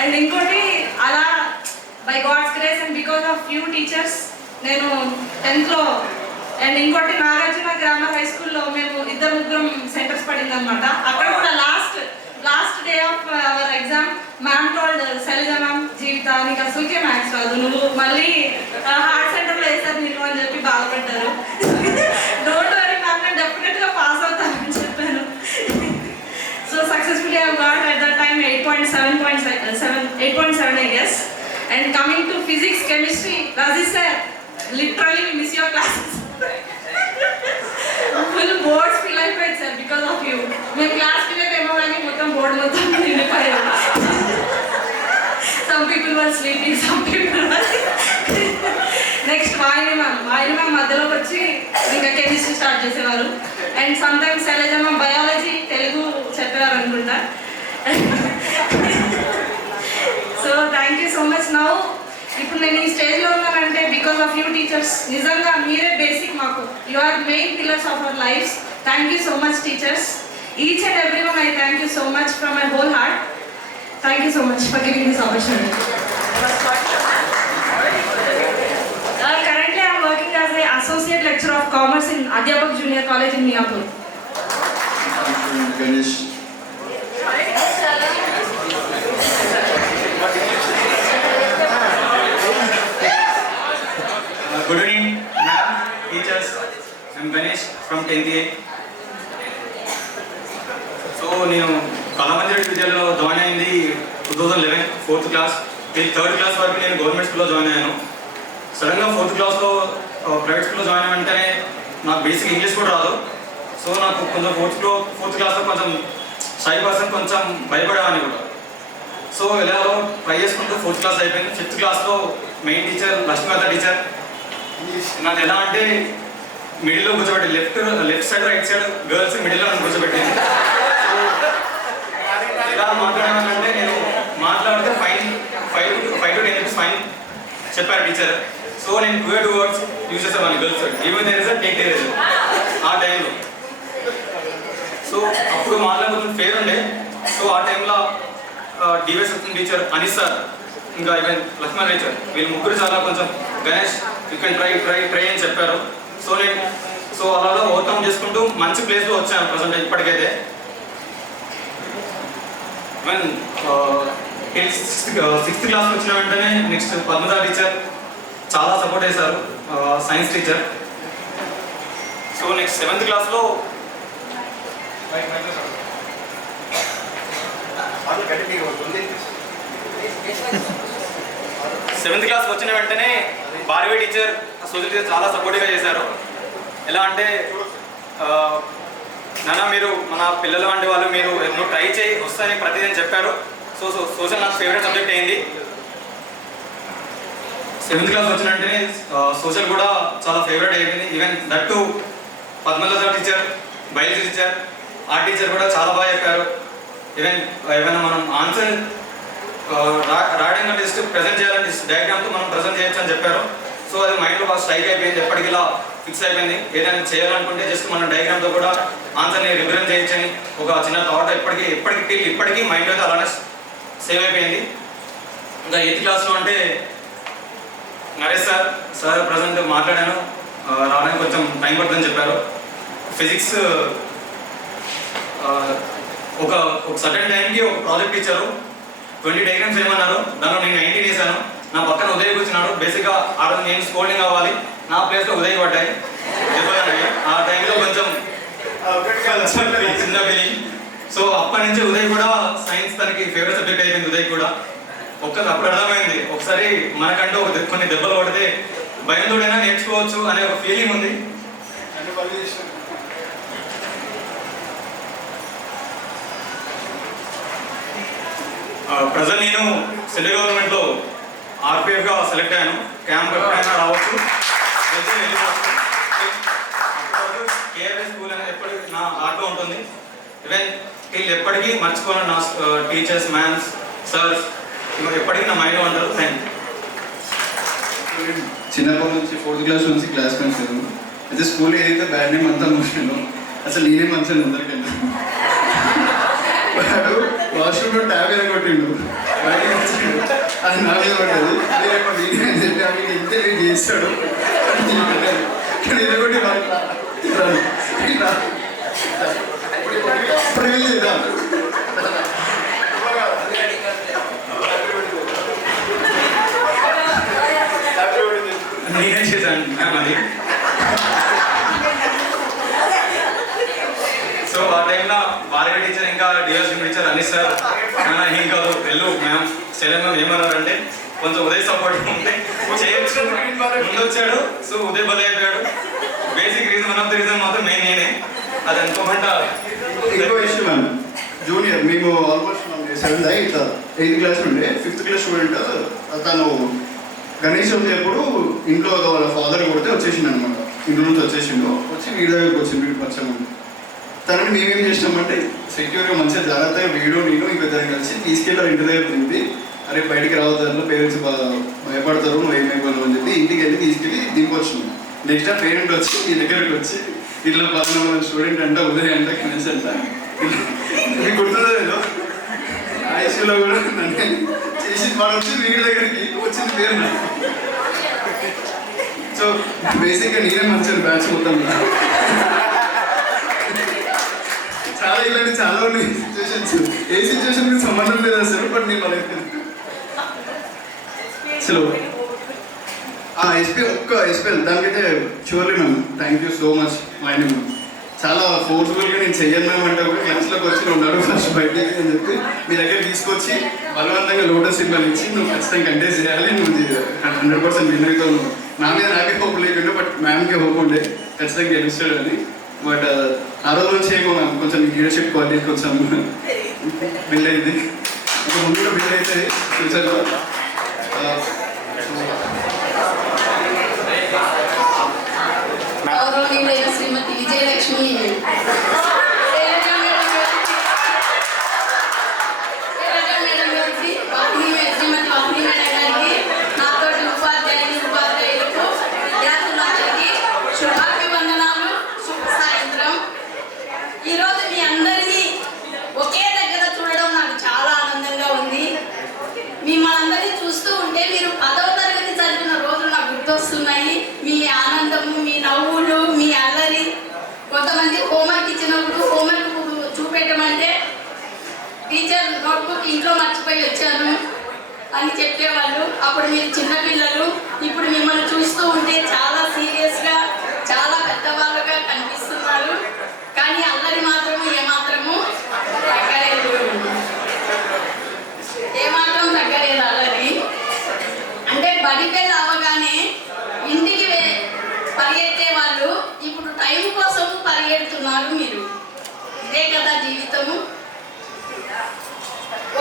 and ఇంకోటి అలా by God's grace and because of few teachers నేను 10thలో అండ్ ఇంకోటి నాగార్జున గ్రామర్ హై స్కూల్లో మేము 2-3 సెంటర్స్ పడింది అనమాట. అక్కడ కూడా last day of our exam ma'am told Shailaja ma'am Jeevitha నీకు అసలుకే మ్యాథ్స్ రాదు, నువ్వు మళ్ళీ హార్ట్ సెంటర్లో వేసారు నిన్ను అని చెప్పి బాధపడ్డారు. డోంట్ వరీ మ్యామ్ నేను డెఫినెట్గా పాస్ అవుతానని చెప్పాను. So successfully I got at that time 8.7 I guess. And coming to physics, chemistry, Rajesh sir, literally we miss your classes. Full boards fill అయిపోయింది sir because of you. మేము class పిల్లలేమో కానీ మొత్తం board మొత్తం నిండిపోయారు. Some people were sleeping, some people were next వాయిని ma'am మధ్యలోకి వచ్చి ఇంకా కెమిస్ట్రీ స్టార్ట్ చేసేవారు. And sometimes Shailaja ma'am biology Telugu చెప్పేవారు అనుకుంటా. So thank you so much. Now ఇప్పుడు నేను ఈ స్టేజ్లో ఉన్నానంటే బికాస్ ఆఫ్ యూ టీచర్స్. నిజంగా మీరే బేసిక్ మాకు. You are main pillars of our lifes. Thank you so much teachers. Each and every one I thank you so much from my whole heart. Thank you so much for giving this opportunity. Currently I am working as an associate lecturer of commerce in Adhyapak Junior College in Miyapur. Ganesh. Good evening, ma'am, teachers. I am Ganesh from 10th A. So, నేను కళామందిర విద్యాలయంలో join అయింది 2011 4th class. 3rd class వరకు నేను government స్కూల్లో join అయ్యాను. సడన్గా 4th క్లాస్లో private స్కూల్లో join అయిన వెంటనే నాకు బేసిక్ ఇంగ్లీష్ కూడా రాదు. సో నాకు కొంచెం 4th క్లాస్లో కొంచెం షై పర్సన్, కొంచెం భయపడేవాడిని కూడా. సో ఎలాగో ట్రై చేసుకుంటూ 4th క్లాస్ అయిపోయింది. 5th క్లాస్లో మెయిన్ టీచర్ లక్ష్మీమాత టీచర్ నాకు ఎలా అంటే మిడిల్లో కూర్చోబెట్టి left side right side girls మిడిల్లో నన్ను కూర్చోబెట్టింది. ఎలా మాట్లాడానంటే నేను మాట్లాడితే ఫైవ్ to 10 minutes ఫైన్ చెప్పారు టీచర్. సో నేను 2 words యూజ్ చేసేవాడిని girls side. Give there is take their is ఆ టైంలో. సో అప్పుడు మాట్లాడుతున్న ఫేర్ ఉండే. సో ఆ టైంలో డివైస్ టీచర్ అనిస్ సార్ ఇంకా ఈవెన్ లక్ష్మణ్ టీచర్ వీళ్ళు ముగ్గురు చాలా కొంచెం గణేష్ యూ కెన్ ట్రై అని చెప్పారు. సో అలా ఓవర్కమ్ చేసుకుంటూ మంచి ప్లేస్లో వచ్చాను ప్రజెంట్ ఇప్పటికైతే. ఈవెన్ 6th క్లాస్కి వచ్చిన వెంటనే నెక్స్ట్ పద్మజ టీచర్ చాలా సపోర్ట్ చేశారు, science teacher. So next 7th క్లాస్లో 7th క్లాస్కి వచ్చిన వెంటనే భార్గవి టీచర్, సోజల్ టీచర్ చాలా సపోర్టివ్గా చేశారు. ఎలా అంటే నాన్న మీరు మన పిల్లలు వంటి వాళ్ళు, మీరు ఎన్నో ట్రై చేయి వస్తాయని ప్రతిదీ చెప్పారు. సోషల్ నాకు ఫేవరెట్ సబ్జెక్ట్ అయింది. 7th క్లాస్ వచ్చినంటే సోషల్ కూడా చాలా ఫేవరెట్ అయిపోయింది. Even that to Padmalatha teacher, biology teacher, ఆ టీచర్ కూడా చాలా బాగా చెప్పారు. ఈవెన్ ఏమైనా మనం ఆన్సర్ రాయడం కంటే జస్ట్ ప్రజెంట్ చేయాలంటే డయాగ్రామ్తో మనం ప్రజెంట్ చేయొచ్చు అని చెప్పారు. సో అది మైండ్లో బాగా స్ట్రైక్ అయిపోయింది, ఎప్పటికి ఇలా ఫిక్స్ అయిపోయింది. ఏదైనా చేయాలనుకుంటే జస్ట్ మనం డయాగ్రామ్తో కూడా ఆన్సర్ని రిప్రజెంట్ చేయొచ్చని ఒక చిన్న థాట్ ఇప్పటికీ మైండ్లో అయితే అలానే సేవ్ అయిపోయింది. ఇంకా 8th క్లాస్లో అంటే నరేష్ సార్ ప్రజెంట్ మాట్లాడాను, రావడానికి కొంచెం టైం పడుతుందని చెప్పారు. ఫిజిక్స్ ఒక సర్టెన్ టైంకి ఒక ప్రాజెక్ట్ ఇచ్చారు, 20 డయాగ్రామ్స్ ఏమన్నారు, దానిలో నేను 19 వేసాను. నా పక్కన ఉదయ్ కూర్చున్నాడు. బేసిక్గా ఆ రోజు నేను స్కోల్డింగ్ అవ్వాలి, నా ప్లేస్లో ఉదయ్ పడ్డాయి దెబ్బలు. ఆ టైంలో కొంచెం చిన్న ఫీలింగ్. సో అప్పటి నుంచి ఉదయ్ కూడా సైన్స్ తనకి ఫేవరెట్ సబ్జెక్ట్ అయిపోయింది. ఉదయ్ కూడా అప్పుడు అర్థమైంది, ఒకసారి మనకంటూ కొన్ని దెబ్బలు పడితే భయంతోడైనా నేర్చుకోవచ్చు అనే ఒక ఫీలింగ్ ఉంది. ప్రజెంట్ నేను సెంట్రల్ గవర్నమెంట్లో ఆర్పిఎఫ్గా సెలెక్ట్ అయ్యాను. క్యాంప్ ఎప్పుడైనా రావచ్చు, వెళ్తే వెళ్ళిపోవచ్చు. కేఆర్ఎస్ స్కూల్ అనేది ఎప్పటికీ నా హార్ట్లో ఉంటుంది. ఈవెన్ వీళ్ళు ఎప్పటికీ మర్చిపోను నా టీచర్స్, మ్యామ్స్, సార్స్ ఎప్పటికీ నా మైండ్లో ఉంటారు. Thank you. చిన్నప్పటి నుంచి 4th క్లాస్ నుంచి క్లాస్మేట్స్ అయితే స్కూల్లో ఏదైతే బ్యాడ్ నేమ్ అంతా మోషన్లో అసలు నేనే మంచిగా అందరికన్నా. వాడు వాష్రూమ్లో ట్యాబ్ ఏదో కొట్టిండు, అది నా మీద పడ్డది. నేనే అని చెప్పి ఆమె ఎంత వెయిట్ చేస్తాడు కానీ ఏదో కొట్టి ఇప్పుడు వెళ్ళి చేద్దాం. నేనే చేశాను అది. సో ఆ టైంలో భార్గవి టీచర్ ఇంకా డిఎస్ఎం టీచర్ అనిస్ సార్ ఏం కాదు వెళ్ళు మ్యామ్ శైలం ఏమన్నారంటే కొంచెం ఉదయ్ సపోర్ట్ ఉంటే చేయొచ్చు ముందు వచ్చాడు. సో ఉదయ్ బలి అయిపోయాడు. Basic reason one of the reason మాత్రం నేనే అది అనుకోమంటా. ఇంకో ఇష్యూ మ్యామ్, జూనియర్ మేము ఆల్మోస్ట్ 7th 8th క్లాస్ ఉండే 5th క్లాస్ స్టూడెంట్. తను గణేష్ వచ్చేప్పుడు ఇంట్లో వాళ్ళ ఫాదర్ కొడితే వచ్చేసిండు అనమాట. ఇంట్లో నుంచి వచ్చేసిండు, వచ్చి వీడి దగ్గరకు వచ్చింది. వీడికి వచ్చాము. తనని మేమేం చేసినామంటే సెక్యూర్గా మంచిగా జాగ్రత్తగా వీడు నేను ఇంకా దాన్ని కలిసి తీసుకెళ్ళారు ఇంటి దగ్గర దింపి, అరే బయటికి రావద్దు, పేరెంట్స్ భయపడతారు, నువ్వు ఏమైపోయావు అని చెప్పి ఇంటికి వెళ్ళి తీసుకెళ్ళి దింపొచ్చినాము. నెక్స్ట్ ఆ పేరెంట్ వచ్చి మీ దగ్గరికి వచ్చి ఇట్లా 14 స్టూడెంట్ అంట, ఉదయం అంట, గణేష్ అంట, మీకు గుర్తుందో లేదో ఐసీలో కూడా నన్ను చేసి వాడు వచ్చి వీడి దగ్గరికి వచ్చింది పేరు నాకు. సో బేసిక్గా నేనే మంచి బ్యాచ్ మొత్తం. చాలా ఇలాంటి చాలా ఉన్నాయి సిచ్యువేషన్స్. ఏ సిచ్యువేషన్ సంబంధం లేదు అసలు, బట్ నేను అసలు ఎస్పీఎల్ దానికైతే surely ma'am thank you so much. ఆయన చాలా ఫోర్స్ఫుల్గా నేను చెయ్యను అంటే కూడా క్లాస్లోకి వచ్చి ఉన్నాడు ఫస్ట్ బయటికి అని చెప్పి మీ దగ్గర తీసుకొచ్చి బలవంతంగా లోటస్ సింబల్ ఇచ్చి నువ్వు ఖచ్చితంగా కంటెస్ట్ చేయాలి, నువ్వు 100% విన్ అవుతావు. నా మీద నాకే హోప్ లేకుండే, బట్ మ్యామ్కే హోప్ ఉండే ఖచ్చితంగా గెలుస్తాడు అని. బట్ ఆ రోజు నుంచి ఏమో మ్యామ్ కొంచెం లీడర్షిప్ క్వాలిటీ కొంచెం బిల్డ్ అయింది, ఇంకా ముందు కూడా బిల్డ్ అవుతుంది ఫ్యూచర్లో. గౌరవనీయులైన శ్రీమతి విజయలక్ష్మి మేడం గారికి, శ్రీమతి వాహిని మేడం గారికి, నాతోటి ఉపాధ్యాయులకు, విద్యార్థులందరికీ శుభాభివందనాలు, శుభ సాయంత్రం. ఈరోజు మీ అందరినీ ఒకే దగ్గర చూడడం నాకు చాలా ఆనందంగా ఉంది. మిమ్మల్ని చూస్తూ ఉంటే మీరు 10వ తరగతి చదివిన రోజులు నాకు గుర్తొస్తున్నాయి. మీ ఆనందము, మీ నవ్వులు, మీ అల్లరి. కొంతమంది హోంవర్క్ ఇచ్చినప్పుడు హోంవర్క్ చూపెట్టమంటే టీచర్ నోట్బుక్ ఇంట్లో మర్చిపోయి వచ్చాను అని చెప్పేవాళ్ళు. అప్పుడు మీరు చిన్నపిల్లలు. ఇప్పుడు మిమ్మల్ని చూస్తూ ఉంటే చాలా సీరియస్గా, చాలా పెద్దవాళ్ళుగా కనిపిస్తున్నారు. కానీ అల్లరి మాత్రము ఏమాత్రము తగ్గలేదు, ఏమాత్రం తగ్గలేదు అల్లరి. అంటే బడిపేద అవ్వగానే ఇంటికి పరిగెత్తే వాళ్ళు ఇప్పుడు టైం కోసం పరిగెడుతున్నారు మీరు. ఇదే కదా జీవితము.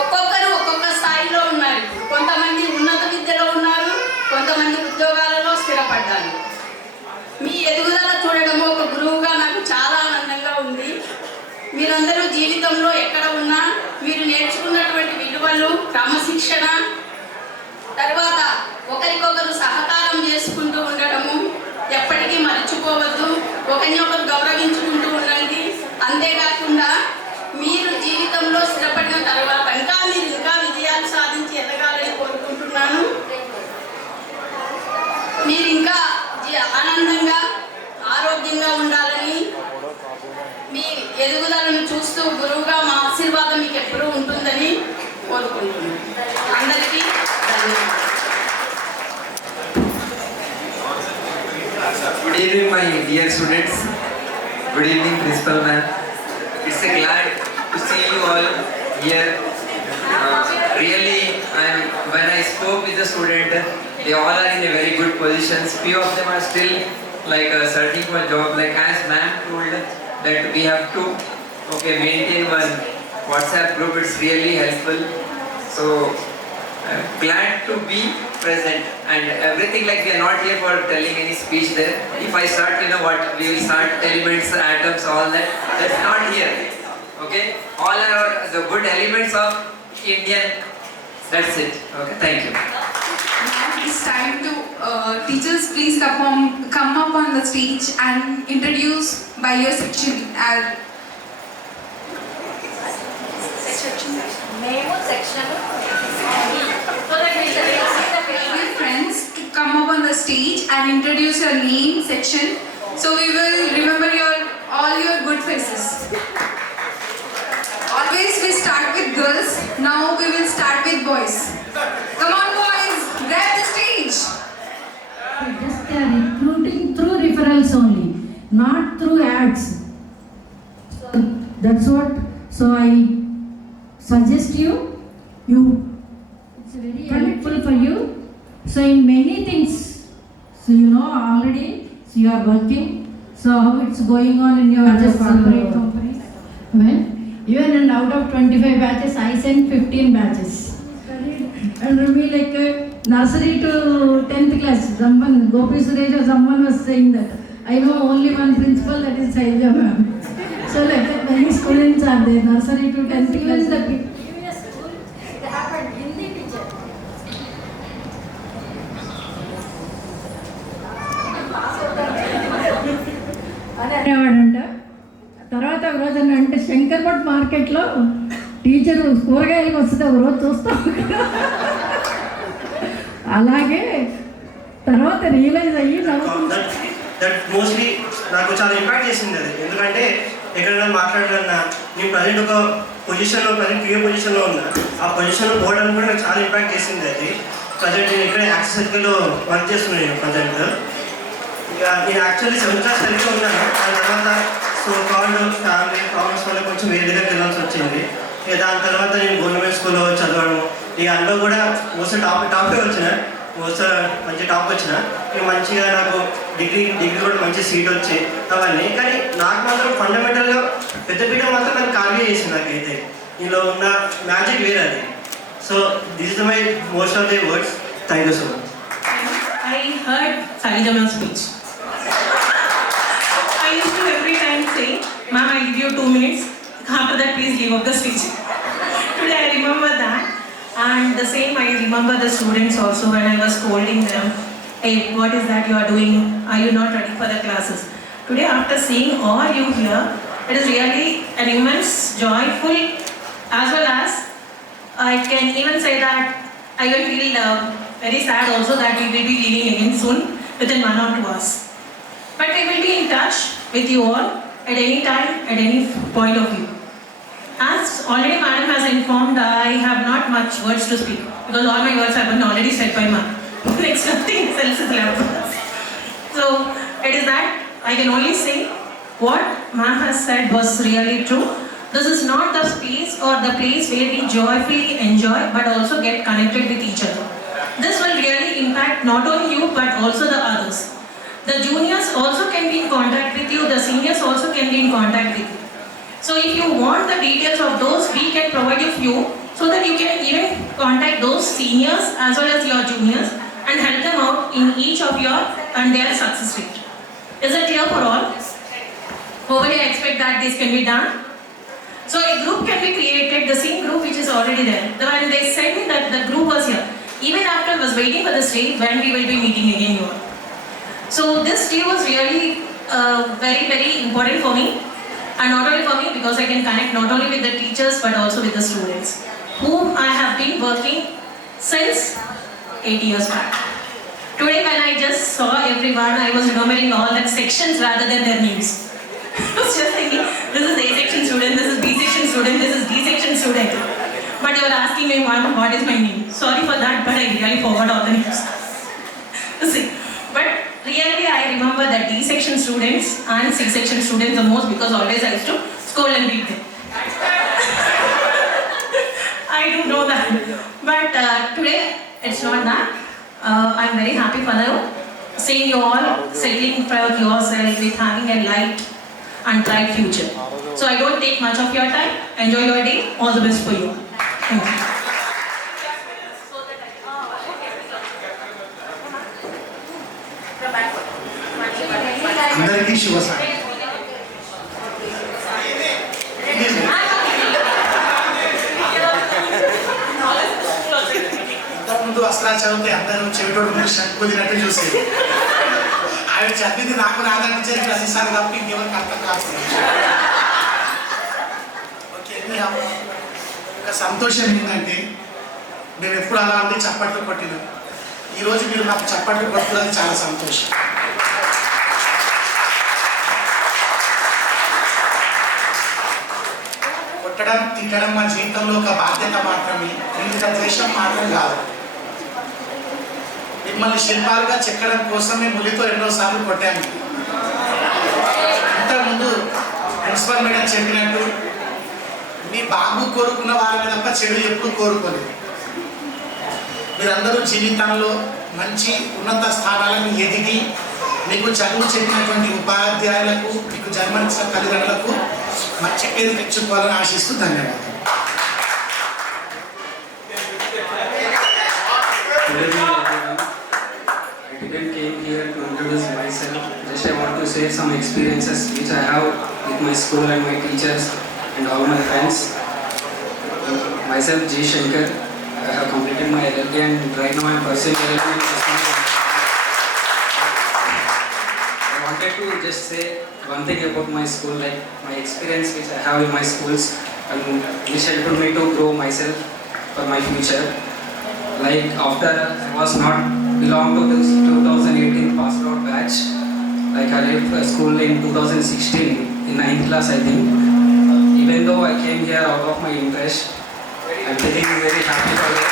ఒక్కొక్కరు ఒక్కొక్క మీరందరూ జీవితంలో ఎక్కడ ఉన్నా మీరు నేర్చుకున్నటువంటి విలువలు, క్రమశిక్షణ, తర్వాత ఒకరికొకరు సహకారం చేసుకుంటూ ఉండటము ఎప్పటికీ మర్చిపోవద్దు. ఒకరిని ఒకరు గౌరవించుకుంటూ ఉండండి. అంతేకాకుండా మీరు జీవితంలో స్థిరపడిన తర్వాత మీరు ఇంకా విజయాలు సాధించి ఎదగాలని కోరుకుంటున్నాను. మీరు ఇంకా ఆనందంగా ఆరోగ్యంగా ఉండాలని, మీ ఎదుగుదలను చూస్తూ గురువుగా మా ఆశీర్వాదం మీకు ఎప్పుడూ ఉంటుందని కోరుకుంటున్నాను. అందరికీ ధన్యవాదాలు. Good evening, my dear students. Good evening, Principal Ma'am. It's a glad to see you all here. Really, when I spoke with the student, they all are in a very good positions. Few of them are still like searching for a job. Like as Ma'am told that we have to maintain one WhatsApp group. It's really helpful. So I'm glad to be present and everything. Like we are not here for telling any speech there. If I start, we will start elements, atoms, all that. That's not here. Okay, all are the good elements of Indian. That's it. Okay, thank you. Now it's time to teachers please come up on the stage and introduce by your section. Friends to come up on the stage and introduce your name, section, so we will remember all your good faces. Always we start with girls, now we will start with boys. Come on boys, grab the stage. Just they are recruiting through referrals only, not through ads. So that's what. So I suggest it's very helpful for you. So in many things, so already, so you are working. So how it's going on in your corporate companies? Well, even and out of 25 batches, I sent 15 batches. And it will be like nursery to 10th class. Someone, Gopi Suresh or someone was saying that. I know only one principal, that is Saija ma'am. So like that many students are there, nursery to 10th class. Even the previous school, it happened, Hindi teacher. అనేవాడంట. తర్వాత ఒక రోజు అంటే శంకర్పట్ మార్కెట్లో teacher కూరగాయలకు వస్తుంది, ఒక రోజు చూస్తాం. అలాగే తర్వాత రియలైజ్ అయ్యి దట్ మోస్ట్లీ నాకు చాలా ఇంపాక్ట్ చేసింది అది. ఎందుకంటే ఎక్కడైనా మాట్లాడాలన్నా నేను ప్రజెంట్ ఒక పొజిషన్లో ప్రియ పొజిషన్లో ఉన్నా, ఆ పొజిషన్లో పోవడానికి కూడా నాకు చాలా ఇంపాక్ట్ చేసింది అది. ప్రజెంట్ నేను ఇక్కడ యాక్సెస్ సర్కిల్లో వర్క్ చేస్తున్నాను నేను ప్రజెంట్. ఇక నేను యాక్చువల్లీ 7th క్లాస్ సర్కిల్లో ఉన్నాను. దాని తర్వాత సో కాల్డ్ ఫ్యామిలీ ప్రాబ్లమ్స్ వల్ల కొంచెం వేరే దగ్గరికి వెళ్ళాల్సి వచ్చింది. ఇక దాని తర్వాత నేను గవర్నమెంట్ స్కూల్లో చదవడం, ఇక అందులో కూడా మోస్ట్ టాపే వచ్చిన, మోస్ట్ మంచి టాప్ వచ్చిన, ఇక మంచిగా నాకు డిగ్రీ కూడా మంచి సీట్ వచ్చాయి అవన్నీ. కానీ నాకు మాత్రం ఫండమెంటల్గా పెద్దపీట మాత్రం నాకు ఖాళీ చేసింది. నాకైతే ఇందులో ఉన్న మ్యాజిక్ వేరే అది. So this is my most of the words. Thank you so much. I heard Salijama's speech. I used to every time say, "Ma'am, I'll give you 2 minutes. After that, please leave up the speech." Today I remember that, and the same I remember the students also when I was scolding them. Hey, what is that you are doing? Are you not ready for the classes? Today, after seeing all you here, it is really an immense, joyful, as well as I can even say that I will feel very sad also that we will be leaving again soon within 1 or 2 hours. But we will be in touch with you all at any time, at any point of view. As already Madam has informed, I have not much words to speak because all my words have been already said by Ma'am. Next, nothing else is left. So it is that I can only say what Ma'am has said was really true. This is not the space or the place where we joyfully enjoy but also get connected with each other. This will really impact not only you but also the others. The juniors also can be in contact with you, the seniors also can be in contact with you. So if you want the details of those, we can provide you few so that you can even contact those seniors as well as your juniors and help them out in each of your and their success rate. Is it clear for all? Hopefully I expect that this can be done. So a group can be created, the same group which is already there. When they said me that the group was here, even after I was waiting for this day when we will be meeting again you all. So this day was really very, very important for me. And not only for me, because I can connect not only with the teachers but also with the students, whom I have been working since 8 years back. Today when I just saw everyone, I was remembering all the sections rather than their names. I was just thinking, this is A section student, this is B section student, this is D section student. But they were asking me, "Ma'am, what is my name?" Sorry for that, but I really forgot all the names. See, but really I remember that D section students and C section students the most, because always I used to scold and beat them. I do know that. But today it's not that. I'm very happy for now, seeing you all settling for yourself with having a light and bright future. So I don't take much of your time. Enjoy your day. All the best for you. Thank you. అందరికీ శుభ సాయంత్రం. ఇంతకుముందు అసలు చదివితే అందరూ చెవిటోడు ముందు కుదినట్టు చూసేది. ఆయన చదివింది నాకు రాదనిపించేది ప్రతిసారి తప్ప ఇంకెవరికి అర్థం కాదు. ఓకే, ఒక సంతోషం ఏంటంటే మేము ఎప్పుడు అలా ఉండి చప్పట్లు కొట్టినాం. ఈరోజు మీరు నాకు చప్పట్లు కొట్టుకోవడానికి చాలా సంతోషం. కొట్టడం తిట్టడం మా జీవితంలో ఒక బాధ్యత మాత్రమే, ఇంత ద్వేషం మాత్రం కాదు. మిమ్మల్ని శిల్పాలుగా చెక్కడం కోసమే ములితో ఎన్నోసార్లు కొట్టాము. ఇంతకుముందు ప్రిన్సిపల్ మేడం చెప్పినట్టు మీ బాబు కోరుకున్న వారిని తప్ప చెడు ఎప్పుడు కోరుకోలేదు. మీరందరూ జీవితంలో మంచి ఉన్నత స్థానాలను ఎదిగి మీకు చదువు చెప్పినటువంటి ఉపాధ్యాయులకు, మీకు జన్మనిచ్చిన తల్లిదండ్రులకు మంచి పేరు తెచ్చుకోవాలని ఆశిస్తూ ధన్యవాదాలు. I didn't came here to introduce myself. Just I want to share some experiences which I have with my school and my teachers and all my friends. Myself, J. Shankar. I have completed my LLB and right now I am pursuing LLB. I wanted to just say one thing about my school, like my experience which I have in my schools and which helped me to grow myself for my future. Like after I was not belong to this 2018 passed out batch. Like I left school in 2016 in 9th class I think. Even though I came here out of my interest, I'm feeling very happy for it.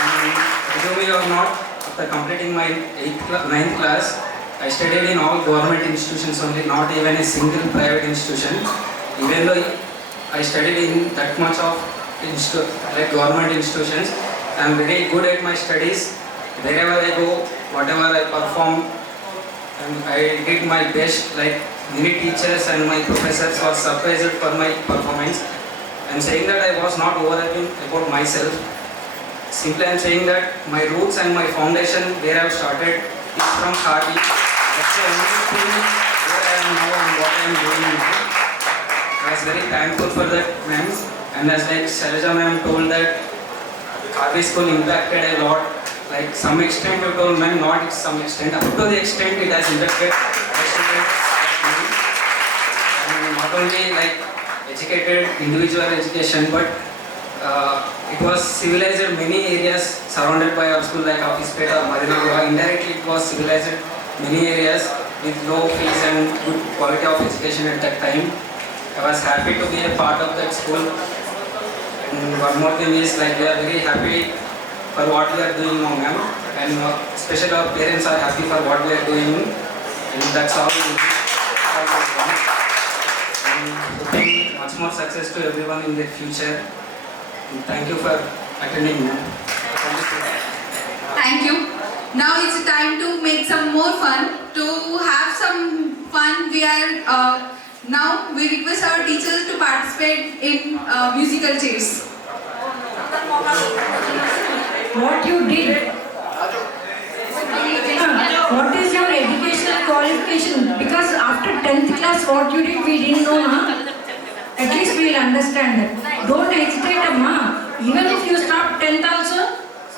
And whether we or not, after completing my 9th class, I studied in all government institutions only, not even a single private institution. Even though I studied in that much of like government institutions, I'm very good at my studies. Wherever I go, whatever I perform, and I did my best. Like many teachers and my professors were surprised for my performance. I'm saying that I was not overthinking about myself. Simply I'm saying that my roots and my foundation where I've started is from Khadi. That's the only thing where I am now and what I am doing now. I was very thankful for that, ma'am. And as like Shailaja ma'am told that Khadi school impacted a lot. Like some extent you told ma'am, not some extent. Up to the extent it has impacted my students. And not only like educated individual education, but it was civilized many areas surrounded by our school like Officepeta or Madinagura. Indirectly it was civilized many areas with low fees and good quality of education at that time. I was happy to be a part of that school. And one more thing is like we are very happy for what we are doing now, ma'am. And especially our parents are happy for what we are doing. And that's all. And hoping much more success to everyone in their future. And thank you for attending, ma'am. Thank you. Now it's time to make some more fun. To have some fun, now we request our teachers to participate in musical chairs. What you did? What is your educational qualification? Because after 10th class, what you did, we didn't know, huh? At least we'll understand. understand. Don't hesitate, Amma. Even if you stop 10th also,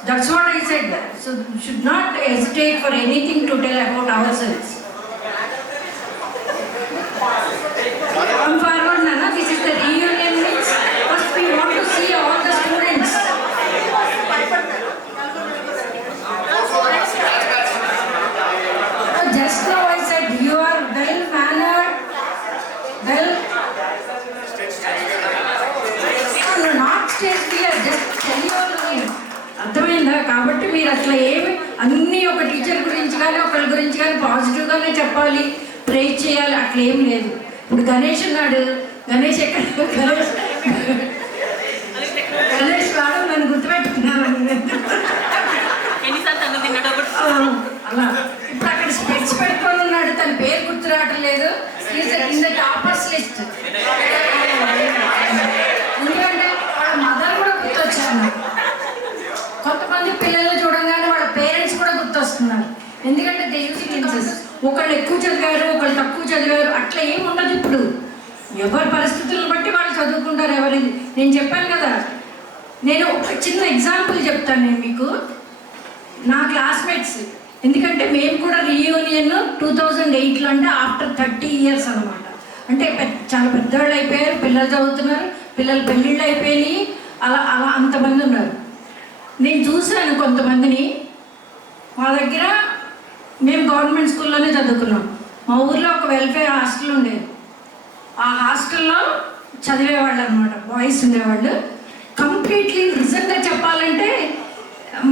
that's what I said. So you should not hesitate for anything to tell about ourselves. Come forward, Nana. This is the reunion means first we want to see all the students. Just now I said you are well mannered, well. Not stage fear, just tell your name. అర్థమైందా? కాబట్టి మీరు అట్లా ఏమి అన్నీ ఒక teacher గురించి కానీ ఒకరి గురించి కానీ పాజిటివ్గానే చెప్పాలి, ప్రేజ్ చేయాలి, అట్లా ఏం లేదు. ఇప్పుడు గణేష్ ఉన్నాడు, గణేష్ ఎక్కడ? గణేష్ వాడు నన్ను గుర్తుపెట్టుకున్నాను అలా. ఇప్పుడు అక్కడ స్పెక్స్ పెట్టుకొని ఉన్నాడు, తన పేరు గుర్తు రావటం లేదు. In the toppers list. ఎందుకంటే వాళ్ళ మదర్ కూడా గుర్తొచ్చాను. కొంతమంది పిల్లలు చూడంగానే వాళ్ళ పేరెంట్స్ కూడా గుర్తొస్తున్నారు. ఎందుకంటే దే యూజింగ్ ఇన్సెస్. ఒకళ్ళు ఎక్కువ చదివారు, ఒకళ్ళు తక్కువ చదివారు, అట్లా ఏమి ఉండదు. ఇప్పుడు ఎవరి పరిస్థితులను బట్టి వాళ్ళు చదువుకుంటారు. ఎవరిది నేను చెప్పాను కదా. నేను ఒక చిన్న ఎగ్జాంపుల్ చెప్తాను నేను మీకు. నా క్లాస్మేట్స్, ఎందుకంటే మేము కూడా రీయూనియన్ 2008లో, అంటే ఆఫ్టర్ 30 years అనమాట. అంటే చాలా పెద్దవాళ్ళు అయిపోయారు, పిల్లలు చదువుతున్నారు, పిల్లలు పెళ్ళిళ్ళు అయిపోయినాయి, అలా అలా అంతమంది ఉన్నారు. నేను చూశాను కొంతమందిని. మా దగ్గర మేము గవర్నమెంట్ స్కూల్లోనే చదువుకున్నాం. మా ఊర్లో ఒక వెల్ఫేర్ హాస్టల్ ఉండేది. ఆ హాస్టల్లో చదివేవాళ్ళు అనమాట, బాయ్స్ ఉండేవాళ్ళు. కంప్లీట్లీ నిజంగా చెప్పాలంటే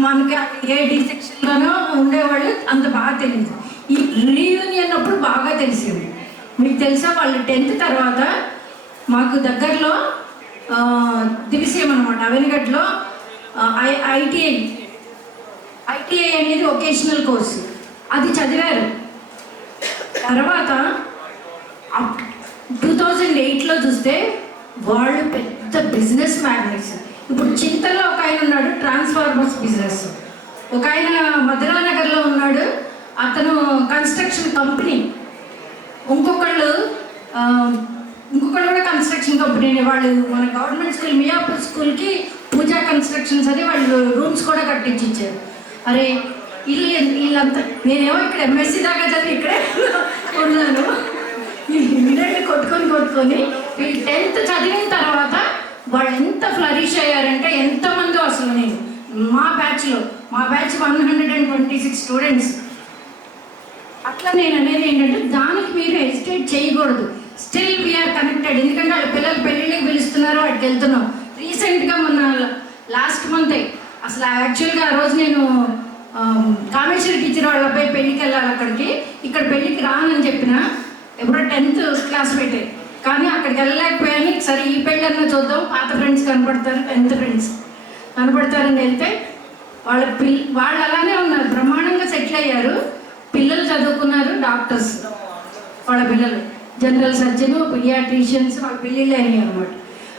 మనకి ఏడి సెక్షన్లోనో ఉండేవాళ్ళు, అంత బాగా తెలియదు. ఈ రీయూనియన్ అప్పుడు బాగా తెలిసింది. మీకు తెలుసా, వాళ్ళు 10th తర్వాత మాకు దగ్గరలో దివిసీయం అనమాట, అవెనగడ్లో ఐటీఐ అనేది వొకేషనల్ కోర్సు, అది చదివారు. తర్వాత 2008లో చూస్తే వాళ్ళు పెద్ద బిజినెస్ మ్యాగ్నెట్స్. ఇప్పుడు చింతల్లో ఒక ఆయన ఉన్నాడు, ట్రాన్స్ఫార్మర్స్ బిజినెస్. ఒక ఆయన మధురానగర్లో ఉన్నాడు, అతను కన్స్ట్రక్షన్ కంపెనీ. ఇంకొకళ్ళు కూడా కన్స్ట్రక్షన్ కంపెనీ. వాళ్ళు మన గవర్నమెంట్ స్కూల్ మియాపూర్ స్కూల్కి పూజా కన్స్ట్రక్షన్స్ అని వాళ్ళు రూమ్స్ కూడా కట్టించి ఇచ్చారు. అరే వీళ్ళంతా, నేనేమో ఇక్కడ MSc దాకా చదివి ఇక్కడే ఉన్నాను. వీళ్ళని కొట్టుకొని వీళ్ళు 10th చదివిన తర్వాత వాళ్ళు ఎంత ఫ్లరిష్ అయ్యారంటే, ఎంతమంది అసలు. నేను మా బ్యాచ్ 126 స్టూడెంట్స్. అట్లా నేను అనేది ఏంటంటే, దానికి మీరు హెసిటేట్ చేయకూడదు. Still we're connected. ఎందుకంటే వాళ్ళ పిల్లలు పెళ్ళిళ్ళకి పిలుస్తున్నారు, వాటికి వెళ్తున్నాం. రీసెంట్గా మొన్న లాస్ట్ మంతే అసలు యాక్చువల్గా ఆ రోజు నేను కామేశ్వరి టీచర్ వాళ్ళ అబ్బాయి పెళ్ళికి వెళ్ళాలి అక్కడికి. ఇక్కడ పెళ్ళికి రానని చెప్పిన, ఎప్పుడో 10th క్లాస్ పెట్టే, కానీ అక్కడికి వెళ్ళలేకపోయాను. సరే ఈ పెళ్ళన్నా చూద్దాం, పాత ఫ్రెండ్స్ కనపడతారు, 10th ఫ్రెండ్స్ కనపడతారని వెళ్తే వాళ్ళు అలానే ఉన్నారు, బ్రహ్మాండంగా సెటిల్ అయ్యారు. పిల్లలు చదువుకున్నారు, డాక్టర్స్. వాళ్ళ పిల్లలు జనరల్ సర్జన్, పిడియాట్రిషియన్స్, వాళ్ళ పెళ్ళిళ్ళు అయినాయి అనమాట.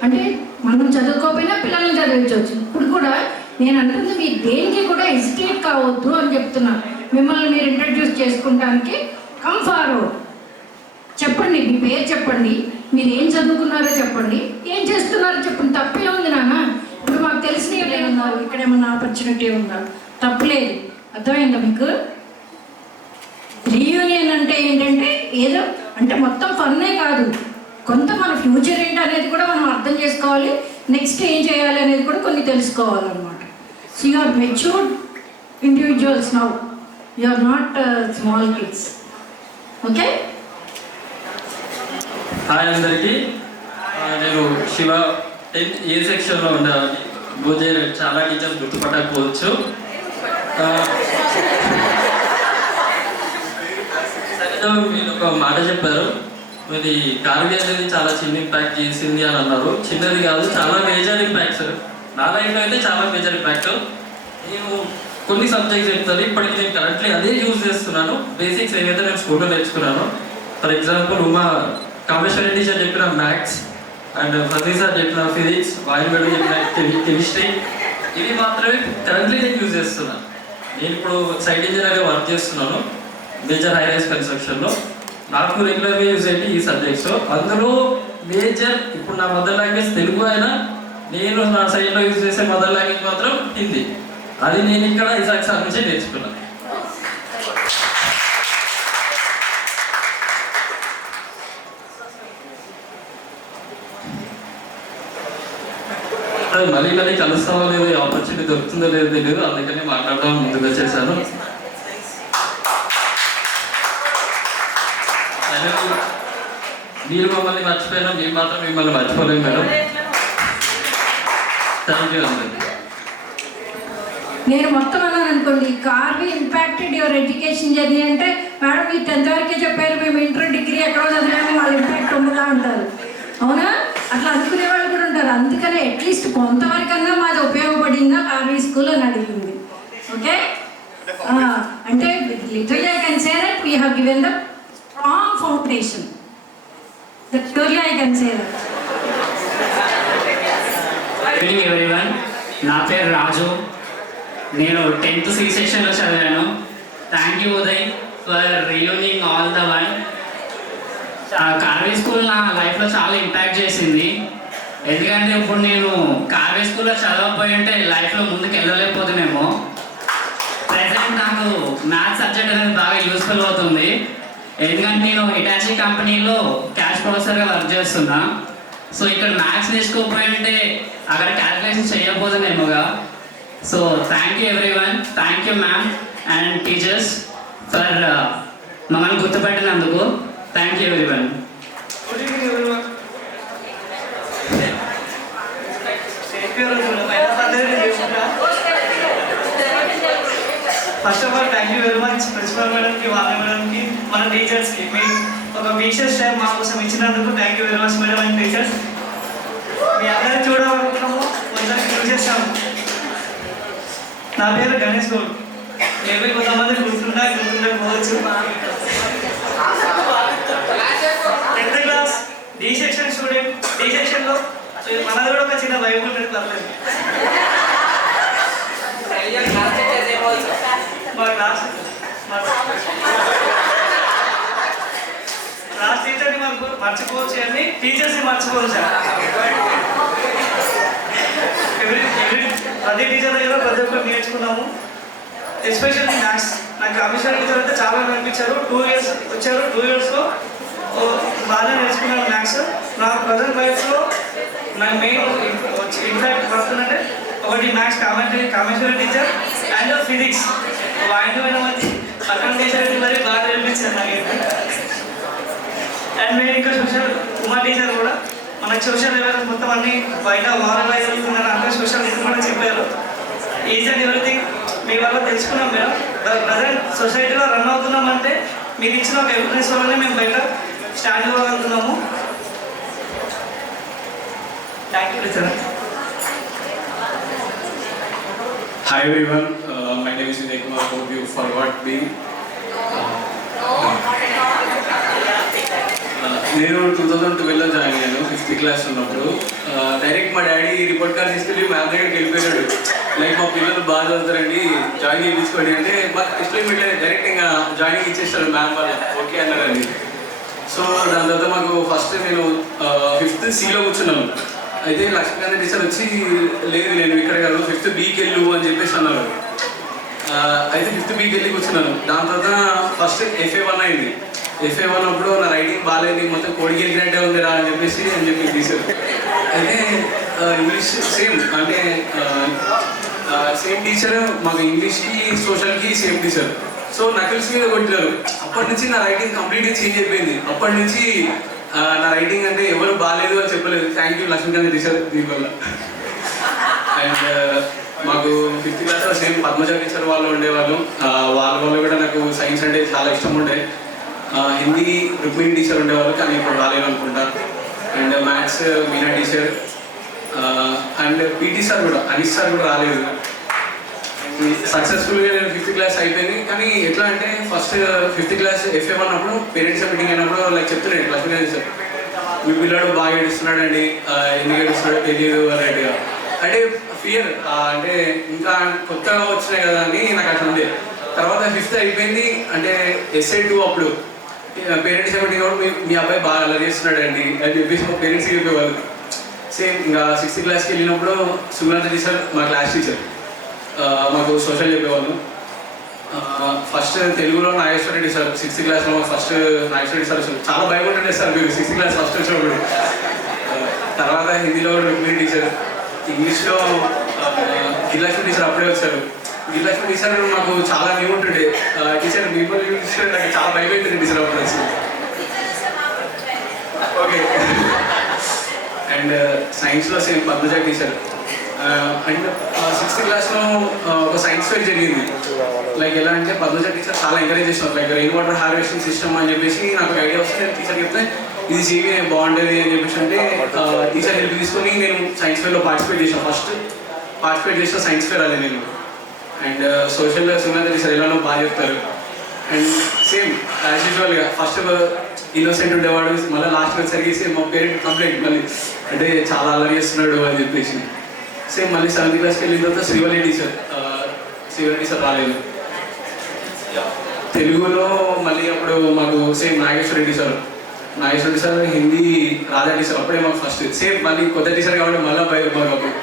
అంటే మనం చదువుకోకపోయినా పిల్లల్ని చదివించవచ్చు. ఇప్పుడు కూడా నేను అంటుంది, మీరు దేనికి కూడా హెసిటేట్ కావద్దు అని చెప్తున్నా. మిమ్మల్ని మీరు ఇంట్రడ్యూస్ చేసుకుంటానికి కమ్ ఫార్వర్డ్. చెప్పండి, మీ పేరు చెప్పండి, మీరు ఏం చదువుకున్నారో చెప్పండి, ఏం చేస్తున్నారో చెప్పండి. తప్పే ఉంది నాన్న. ఇప్పుడు మాకు తెలిసినవి ఏమన్నారు, ఇక్కడ ఏమన్నా ఆపర్చునిటీ ఉందా? తప్పలేదు. అర్థమైందా మీకు? రీయూనియన్ అంటే ఏంటంటే ఏదో అంటే మొత్తం ఫన్నే కాదు, కొంత మన ఫ్యూచర్ ఏంటి అనేది కూడా మనం అర్థం చేసుకోవాలి. నెక్స్ట్ ఏం చేయాలి అనేది కూడా కొన్ని తెలుసుకోవాలన్నమాట. So you are matured individuals now, you are not small kids. Okay. Hi అందరికీ, నేను శివ 10th A సెక్షన్లో ఉండేవాడిని. బోధే చాలా టీచర్స్ గుర్తుపట్టకపోవచ్చు. మీరు ఒక మాట చెప్పారు, మరి కార్వి అనేది చాలా చిన్న ఇంపాక్ట్ చేసింది అని అన్నారు. చిన్నది కాదు, చాలా మేజర్ ఇంపాక్ట్స్. నా లైఫ్లో అయితే చాలా మేజర్ ఇంపాక్ట్. నేను కొన్ని సబ్జెక్ట్స్ చెప్తాను, ఇప్పటికి నేను కరెంట్లీ అదే యూజ్ చేస్తున్నాను. బేసిక్స్ ఏవైతే నేను స్కూల్లో నేర్చుకున్నాను. ఫర్ ఎగ్జాంపుల్ కామేశ్వరి టీచర్ చెప్పిన మ్యాథ్స్, అండ్ ఫజీ సార్ చెప్పిన ఫిజిక్స్, వాయుగడు చెప్పిన కెమిస్ట్రీ, ఇవి మాత్రమే కరెంట్లీ నేను యూజ్ చేస్తున్నాను. నేను ఇప్పుడు సైట్ ఇంజనీర్గా వర్క్ చేస్తున్నాను మేజర్ హైరైజ్ కన్స్ట్రక్షన్లో. నాకు రెగ్యులర్గా యూజ్ అయ్యి ఈ సబ్జెక్ట్స్. అందులో మేజర్ ఇప్పుడు నా మదర్ లాంగ్వేజ్ తెలుగు అయినా నేను నా సైడ్లో యూజ్ చేసే మదర్ లాంగ్వేజ్ మాత్రం హిందీ. అది నేను ఇక్కడ ఇసాక్ సార్ నుంచే నేర్చుకున్నాను. మళ్ళీ మళ్ళీ కలుస్తామో లేదో, ఆపర్చునిటీ దొరుకుతుందో లేదో తెలియదు, అందుకని మాట్లాడదాం ముందుకు వచ్చేసాను. మీరు మమ్మల్ని మర్చిపోయినా మేము మాత్రం మిమ్మల్ని మర్చిపోలేము మేడం. థ్యాంక్ యూ అందరికీ. నేను మొత్తం అన్నాను అనుకోండి, Karvy impacted your education journey అంటే మేడం మీరు 10th వరకే చెప్పారు, మేము ఇంటర్ డిగ్రీ ఎక్కడో చదివాము, వాళ్ళ ఇంపాక్ట్ ఉండదా అంటారు. అవునా? అట్లా అనుకునే వాళ్ళు కూడా ఉంటారు. అందుకనే అట్లీస్ట్ కొంతవరకన్నా మాది ఉపయోగపడిందా కార్వి స్కూల్ అని అడిగింది. ఓకే, అంటే literally I can say that we have given the strong foundation. Literally I can say that. Good evening everyone. నా పేరు రాజు. నేను 10th C సెక్షన్లో చదివాను. Thank you Uday for reuniting all the one. Karvy school నా లైఫ్లో చాలా ఇంపాక్ట్ చేసింది. ఎందుకంటే ఇప్పుడు నేను కార్వీ స్కూల్లో చదవకపోయి ఉంటే లైఫ్లో ముందుకు వెళ్ళలేకపోతున్నామో. ప్రజెంట్ నాకు మ్యాథ్స్ సబ్జెక్ట్ అనేది బాగా యూస్ఫుల్ అవుతుంది. ఎందుకంటే నేను హిటాచీ కంపెనీలో క్యాష్ ప్రొఫెసర్గా వర్క్ చేస్తున్నా. సో ఇక్కడ మ్యాథ్స్ నేర్చుకోకపోయి ఉంటే అక్కడ క్యాల్కులేషన్ చేయకపోతున్నామోగా. So thank you everyone. Thank you ma'am and teachers for మమ్మల్ని గుర్తుపెట్టినందుకు. Thank you everyone. Good evening everyone. First of all thank you very much principal మేడంకి, వాళ్ళ మేడంకి, మన టీచర్స్కి. మీ ఒక విషెస్ టైం మా కోసం ఇచ్చినందుకు thank you very much madam and teachers. మీ అందరినీ చూడాలనుకుంటున్నాము, కొందరికి యూజ్ చేస్తాము. నా పేరు గణేష్ గౌడ్. మేబీ కొంతమంది గుర్తుండకపోవచ్చు. 10th class D section student. D సెక్షన్లో మనది కూడా ఒక చిన్న వైపు ఉంటుంది పర్లేదు. మా క్లాస్ టీచర్ని మనకు మర్చిపోవచ్చు అని టీచర్స్ని మర్చిపోవచ్చు. ప్రతి టీచర్ దగ్గర ప్రతి ఒక్కరు నేర్చుకున్నాము. Especially maths. నాకు కమిషనర్ టీచర్ అయితే చాలా నేర్పించారు. 2 years వచ్చారు. 2 yearsలో బాగా నేర్చుకున్నాను మ్యాథ్స్. నా ప్రజెంట్ లైఫ్లో నా మెయిన్ ఇంపాక్ట్ పడుతుందంటే ఒకటి మ్యాథ్స్ కమిషనర్ టీచర్ అండ్ ఫిజిక్స్. వాయిన మంది పక్కన టీచర్ మరి బాగా నేర్పించారు నాకైతే. అండ్ మేము ఇంకా సోషల్ ఉమా టీచర్ కూడా మనకి సోషల్ అవేర్నెస్ మొత్తం అన్ని బయట వారంలో జరుగుతుందని అందరూ సోషల్ కూడా చెప్పారు. ఈజ్ అండ్ ఎవ్రీథింగ్ మీ వల్ల తెలుసుకున్నాం మేడం. ప్రజెంట్ సొసైటీలో రన్ అవుతున్నామంటే మీరు ఇచ్చిన ఒక అవేర్నెస్ వల్లనే మేము బయట స్టాండ్ ఇవ్వగలుగుతున్నాము. Thank you teacher. Hi everyone, my name is Vinay Kumar. Hope you forgot me. నేను 2012లో జాయిన్ అయ్యాను 5th క్లాస్ ఉన్నప్పుడు. డైరెక్ట్ మా డాడీ రిపోర్ట్ కార్డ్ తీసుకెళ్ళి మ్యామ్ దగ్గరికి వెళ్ళిపోయాడు. లైక్ మా పిల్లలు బాగా చదువుతారండి, జాయిన్ చేయించుకోండి అంటే ఎక్స్ప్లెయిన్ డైరెక్ట్ ఇంకా జాయినింగ్ ఇచ్చేస్తాడు మ్యామ్ వాళ్ళు. ఓకే అన్నారండి. సో దాని తర్వాత మాకు ఫస్ట్ నేను 5th Cలో కూర్చున్నాను. అయితే లక్ష్మీకాంత్ టీచర్ వచ్చి లేదు నేను ఇక్కడ కాదు 5th Bకి వెళ్ళు అని చెప్పేసి అన్నారు. అయితే 5th Bకి వెళ్ళి కూర్చున్నాను. దాని తర్వాత ఫస్ట్ FA1 అయింది. FA1 అప్పుడు నా రైటింగ్ బాగాలేదు, మొత్తం కోడికి వెళ్ళినట్టే ఉంది రా అని చెప్పి టీచర్. అయితే ఇంగ్లీష్ సేమ్ అంటే సేమ్ టీచర్ మాకు ఇంగ్లీష్కి సోషల్కి సేమ్ టీచర్. సో నకిల్స్ మీద కొట్టినారు. అప్పటి నుంచి నా రైటింగ్ కంప్లీట్గా చేంజ్ అయిపోయింది. అప్పటి నుంచి నా రైటింగ్ అంటే ఎవరు బాగాలేదు అని చెప్పలేదు. థ్యాంక్ యూ లక్ష్మీకాంత్ టీచర్ దీనివల్ల. అండ్ మాకు 5th క్లాస్లో సేమ్ పద్మజ టీచర్ వాళ్ళు ఉండేవాళ్ళు. వాళ్ళ వల్ల కూడా నాకు సైన్స్ అంటే చాలా ఇష్టం ఉండే. హిందీ రుక్మిణి టీచర్ ఉండేవాళ్ళు కానీ ఇప్పుడు రాలేదు అనుకుంటా. And maths Meena teacher and PT sir కూడా అనీష్ సార్ కూడా రాలేదు. సక్సెస్ఫుల్గా నేను 5th క్లాస్ అయిపోయింది. కానీ ఎట్లా అంటే ఫస్ట్ 5th క్లాస్ FA1 అప్పుడు పేరెంట్స్ మీటింగ్ అయినప్పుడు లైక్ చెప్తున్నాడు లక్ష్మీకాంత్ సార్ మీ పిల్లాడు బాగా ఏడుస్తున్నాడు అండి, ఎందుకు ఏడుస్తున్నాడో తెలియదు అన్నట్టుగా. అంటే ఫియర్ అంటే ఇంకా కొత్తగా వచ్చినాయి కదా అని నాకు అట్లా ఉండే. తర్వాత 5th అయిపోయింది అంటే SA2 అప్పుడు పేరెంట్స్ ఏమంటే మీ అబ్బాయి బాగా అలా చేస్తున్నాడు అండి అని చెప్పేసి మా పేరెంట్స్కి చెప్పేవాళ్ళు. సేమ్ ఇంకా 6th క్లాస్కి వెళ్ళినప్పుడు సుమలత టీచర్ మా క్లాస్ టీచర్ మాకు సోషల్ చెప్పేవాళ్ళు. ఫస్ట్ తెలుగులో నాగేశ్వర రెడ్డి సార్ 6th క్లాస్లో ఫస్ట్ నాగేశ్వర రెడ్డి సార్ వచ్చారు. చాలా భయపడుతుండే సార్ మీరు 6th క్లాస్ ఫస్ట్ వచ్చినప్పుడు. తర్వాత హిందీలో రుక్మిణి టీచర్, ఇంగ్లీష్లో గిరిలక్ష్మి టీచర్ అప్పుడే వచ్చారు. గిరిలక్ష్మి టీచర్ మాకు చాలా న్యూ ఉంటుండే టీచర్, పీపుల్ టీచర్ నాకు చాలా భయపెట్టింది టీచర్ అప్పుడు వచ్చి. ఓకే. అండ్ సైన్స్లో same Padmaja teacher. And 6th క్లాస్లో ఒక సైన్స్ ఫెయిర్ జరిగింది. లైక్ ఎలా అంటే పద్మజ టీచర్ చాలా ఎంకరేజ్ చేస్తున్నారు, like rain water harvesting system అని చెప్పేసి నాకు ఐడియా వస్తే నేను టీచర్ చెప్తే ఇది CV బాగుంటుంది అని చెప్పేసి అంటే టీచర్ హెల్ప్ తీసుకొని నేను సైన్స్ ఫెయిర్లో పార్టిసిపేట్ చేసాను. ఫస్ట్ పార్టిసిపేట్ చేసిన సైన్స్ ఫెయిర్ అదే నేను. అండ్ సోషల్లో సుమలత టీచర్ ఎలానో బాగా చెప్తారు. అండ్ సేమ్ యాజ్ యూజువల్గా ఫస్ట్ ఇన్నోసెంట్ ఉండేవాడు, మళ్ళీ లాస్ట్ వచ్చేసరికి సేమ్ మా పేరెంట్ కంప్లైంట్ మళ్ళీ అంటే చాలా అల్లరి చేస్తున్నాడు అని చెప్పేసి. సేమ్ మళ్ళీ 7th క్లాస్కి వెళ్ళిన తర్వాత శ్రీవల్లి టీచర్ రాలేదు. తెలుగులో మళ్ళీ అప్పుడు మాకు సేమ్ నాగేశ్వర రెడ్డి సార్ హిందీ రాజా టీచర్ అప్పుడే మాకు ఫస్ట్. సేమ్ మళ్ళీ కొత్త టీచర్ కాబట్టి మళ్ళీ మాకు అప్పుడు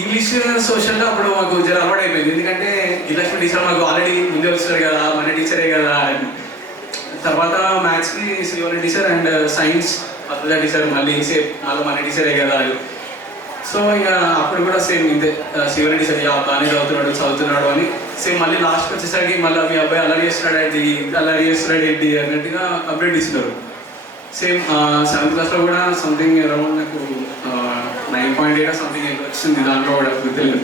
ఇంగ్లీష్ సోషల్లో అప్పుడు మాకు జర అలవాటు అయిపోయింది. ఎందుకంటే గిరిలక్ష్మి టీచర్ మాకు ఆల్రెడీ ముందే వస్తారు కదా, మన టీచరే కదా అని. తర్వాత మ్యాథ్స్కి Srivalli teacher and science Padmaja teacher మళ్ళీ సేమ్ మళ్ళీ మన టీచరే కదా అని. సో ఇక అప్పుడు కూడా సేమ్ ఇంతే శ్రీవల్లి టీచర్ బాగానే చదువుతున్నాడు అని. సేమ్ మళ్ళీ లాస్ట్కి వచ్చేసరికి మళ్ళీ మీ అబ్బాయి అల్లరి చేస్తున్నాడు ఏంటి అన్నట్టుగా కంప్లైంట్ ఇస్తున్నారు. సేమ్ 7th క్లాస్లో కూడా సంథింగ్ అరౌండ్ నాకు 9.8 సంథింగ్ వచ్చింది, దాంట్లో కూడా గుర్తులేదు.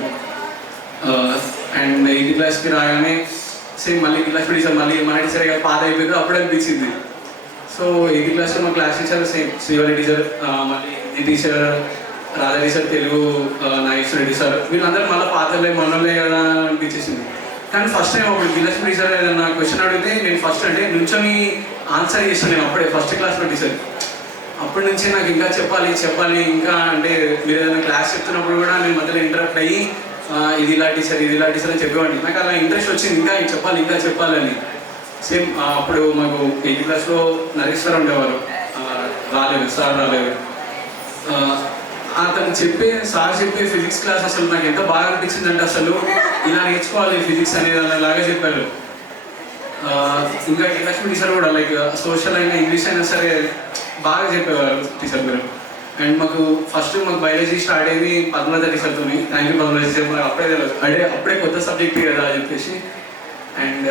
అండ్ 8th క్లాస్కి రాగానే సేమ్ మళ్ళీ గిరిలక్ష్మి టీచర్ మళ్ళీ మన టీచర్ కదా పాత అయిపోయింది అప్పుడు అనిపించింది. సో 8th క్లాస్లో మా class teacher same Srivalli teacher, మళ్ళీ హిందీ టీచర్ రాజా టీచర్, తెలుగు నాగేశ్వర రెడ్డి సార్, వీళ్ళందరూ మళ్ళీ పాతలే మనోళ్ళే కదా అనిపించేసింది. కానీ ఫస్ట్ టైం అప్పుడు గిరిలక్ష్మి టీచర్ ఏదన్నా క్వశ్చన్ అడిగితే నేను ఫస్ట్ అంటే నుంచొని ఆన్సర్ చేస్తాను నేను అప్పుడే ఫస్ట్ క్లాస్లో టీచర్. అప్పటి నుంచి నాకు ఇంకా చెప్పాలి ఇంకా అంటే మీరు ఏదైనా క్లాస్ చెప్తున్నప్పుడు కూడా నేను మధ్యలో ఇంటరప్ట్ అయ్యి ఇది ఇలా టీచర్ అని చెప్పేవాడిని. నాకు అలా ఇంట్రెస్ట్ వచ్చింది ఇంకా చెప్పాలని. సేమ్ అప్పుడు మాకు 8th క్లాస్లో నరేష్ సార్ ఉండేవారు, సార్ రాలేదు. అతను సార్ చెప్పే ఫిజిక్స్ క్లాస్ అసలు నాకు ఎంత బాగా అనిపించింది అంటే అసలు ఇలా నేర్చుకోవాలి ఫిజిక్స్ అనేది అలాగా చెప్పారు. ఇంకా గిరిలక్ష్మి టీచర్ కూడా లైక్ సోషల్ అయినా ఇంగ్లీష్ అయినా సరే బాగా చెప్పేవారు టీచర్ గారు. అండ్ మాకు బయాలజీ స్టార్ట్ అయింది పద్మజ టీచర్తో. థ్యాంక్ యూ పద్మజ టీచర్, మాకు అప్పుడే తెలియదు అప్పుడే కొత్త సబ్జెక్ట్ కదా అని చెప్పేసి. అండ్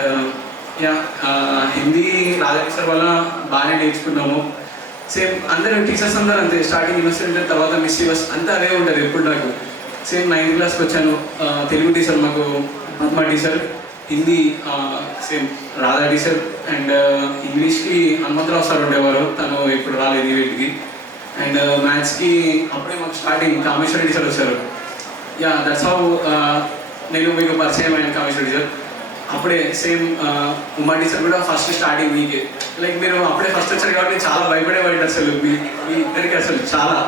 హిందీ రాజా టీచర్ వల్ల బాగానే నేర్చుకున్నాము. సేమ్ అందరూ టీచర్స్ అందరూ అంతే, స్టార్టింగ్ ఇన్నోసెంట్ తర్వాత మిస్టీవియస్ అంతా అదే ఉంటుంది ఎప్పుడు నాకు. సేమ్ 9th క్లాస్కి వచ్చాను, తెలుగు టీచర్ మాకు Padma teacher, Hindi same Radha teacher, and ఇంగ్లీష్కి హనుమంతరావు సార్ ఉండేవారు, తను ఇప్పుడు రాలేదు ఈవెంట్కి. అండ్ మ్యాథ్స్కి అప్పుడే మాకు స్టార్టింగ్ కామేశ్వరి టీచర్ వచ్చారు. దట్స్ హౌ నేను మీకు పరిచయం అయిన కామేశ్వరి టీచర్. అప్పుడే సేమ్ ఉమా టీచర్ కూడా ఫస్ట్ స్టార్టింగ్ మీకే, లైక్ మీరు అప్పుడే ఫస్ట్ వచ్చారు కాబట్టి చాలా భయపడేవాడి అసలు మీ ఇద్దరికి అసలు చాలా.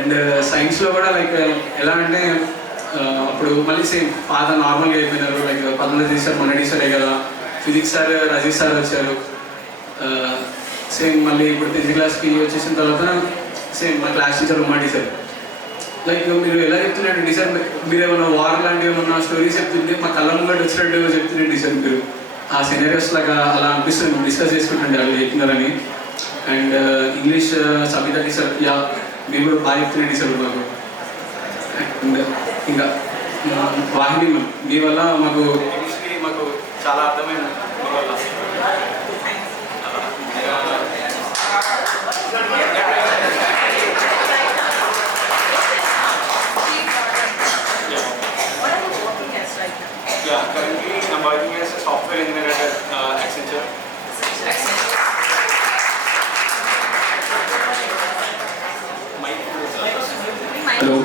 అండ్ సైన్స్లో కూడా లైక్ ఎలా అంటే అప్పుడు మళ్ళీ సేమ్ పాత నార్మల్గా అయిపోయినారు, లైక్ పద్మజ టీచర్ మన టీచరే కదా. ఫిజిక్స్ సార్ రజీష్ సార్ వచ్చారు. సేమ్ మళ్ళీ ఇప్పుడు 10th క్లాస్కి వచ్చేసిన తర్వాత సేమ్ మా class teacher Uma teacher. Like మీరు ఎలా చెప్తున్నారు టీచర్, మీరు ఏమైనా వార్ లాంటివి ఏమన్నా స్టోరీస్ చెప్తుంటే మా కళ్ళ ముంగట వచ్చినట్టు చెప్తున్నారు టీచర్ మీరు. ఆ సినారియోస్ లాగా అలా అనిపిస్తుంది, డిస్కస్ చేసుకుంటుండే వాళ్ళు చెప్తున్నారని. అండ్ ఇంగ్లీష్ సబితా టీచర్, మీరు కూడా బాగా చెప్తున్నారు టీచర్ మాకు. అండ్ ఇంకా వాహిని మీ వల్ల మాకు ఇంగ్లీష్కి మాకు చాలా అర్థమైంది మీ వల్ల. Currently I'm working as a software engineer at Accenture. Hello.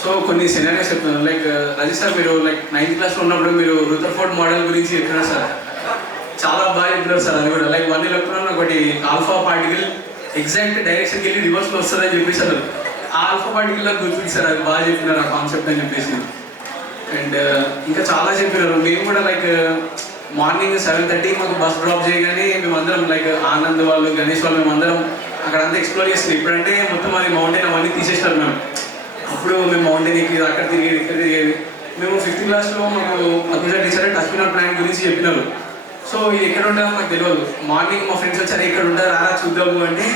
So కొన్ని సినారియోస్ చెప్తున్నాను. లైక్ రజీష్ సార్ మీరు లైక్ 9th క్లాస్లో ఉన్నప్పుడు మీరు రూథర్ఫోర్డ్ మోడల్ గురించి చెప్పినారు సార్, చాలా బాగా చెప్పినారు సార్. అది కూడా లైక్ 1 ఎలక్ట్రాన్ ఒకటి ఆల్ఫా పార్టికల్ ఎగ్జాక్ట్ డైరెక్షన్కి వెళ్ళి రివర్స్లో వస్తుందని చెప్పేసారు. ఆ ఆల్ఫా పార్టికల్ నాకు గుర్తుంది సార్, అది బాగా చెప్పినారు ఆ కాన్సెప్ట్ అని చెప్పేసి. అండ్ ఇంకా చాలా చెప్పినారు. మేము కూడా లైక్ మార్నింగ్ 7:30 మాకు బస్ డ్రాప్ చేయగానే మేమందరం లైక్ ఆనంద్ వాళ్ళు గణేష్ వాళ్ళు మేమందరం అక్కడ అంతా ఎక్స్ప్లోర్ చేస్తుంది. ఇప్పుడంటే మొత్తం అది మౌంటైన్ అవన్నీ తీసేసినారు మేము. అప్పుడు మేము మౌంటైన్ ఎక్కి అక్కడ తిరిగేది ఇక్కడ తిరిగేది. మేము 5th క్లాస్లో మాకు Padmaja teacher touch me not plan గురించి చెప్పినారు. సో ఇది ఎక్కడ ఉంటుందో మాకు తెలియదు. మార్నింగ్ మా ఫ్రెండ్స్ వచ్చారు, ఇక్కడ ఉంటారు రారా చూద్దాము అంటే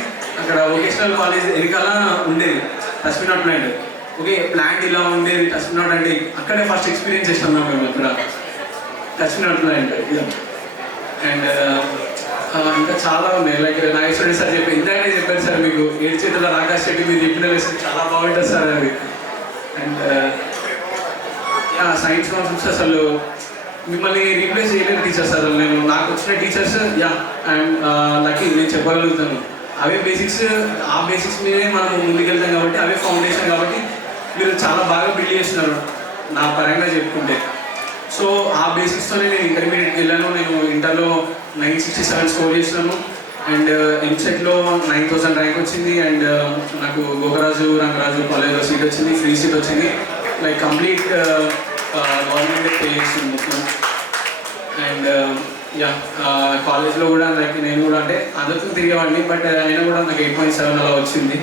అక్కడ వొకేషనల్ కాలేజ్ వెనకాల ఉండేది touch me not plant. Okay, plant ఇలా ఉండేది టచ్ మీ నాట్ అంటే అక్కడే ఫస్ట్ ఎక్స్పీరియన్స్ చేసినాం మేము అక్కడ touch me not plant. And ఇంకా చాలా ఉన్నాయి. లైక్ నాగేశ్వరి సార్ చెప్పి ఇంతగానే చెప్పారు సార్, మీకు 7 చేతుల ఆకాశ్ శెట్టి మీరు చెప్పిన లెసన్ చాలా బాగుంటుంది సార్ అది. అండ్ సైన్స్ కాన్సెప్ట్స్ అసలు మిమ్మల్ని రీప్లేస్ చేయలేని టీచర్స్ అసలు. నేను నాకు వచ్చిన టీచర్స్ అండ్ లక్కీ నేను చెప్పగలుగుతాను. అవే బేసిక్స్, ఆ బేసిక్స్ మీదే మనం ముందుకెళ్తాం కాబట్టి అవే ఫౌండేషన్ కాబట్టి మీరు చాలా బాగా బిల్డ్ చేస్తున్నారు నా పరంగా చెప్పుకుంటే. సో ఆ బేసిక్స్తోనే నేను ఇంటర్మీడియట్కి వెళ్ళాను. నేను ఇంటర్లో 967 స్కోర్ చేసినాను. అండ్ ఎంసెట్లో 9000 ర్యాంక్ వచ్చింది. అండ్ నాకు గోకరాజు రంగరాజు కాలేజ్లో సీట్ వచ్చింది, ఫ్రీ సీట్ వచ్చింది. లైక్ కంప్లీట్ గవర్నమెంట్ పే చేస్తుంది మొత్తం. అండ్ కాలేజ్లో కూడా లైక్ నేను కూడా అంటే అందరితో తిరిగేవాడిని, బట్ అయినా కూడా నాకు 8.7 అలా వచ్చింది.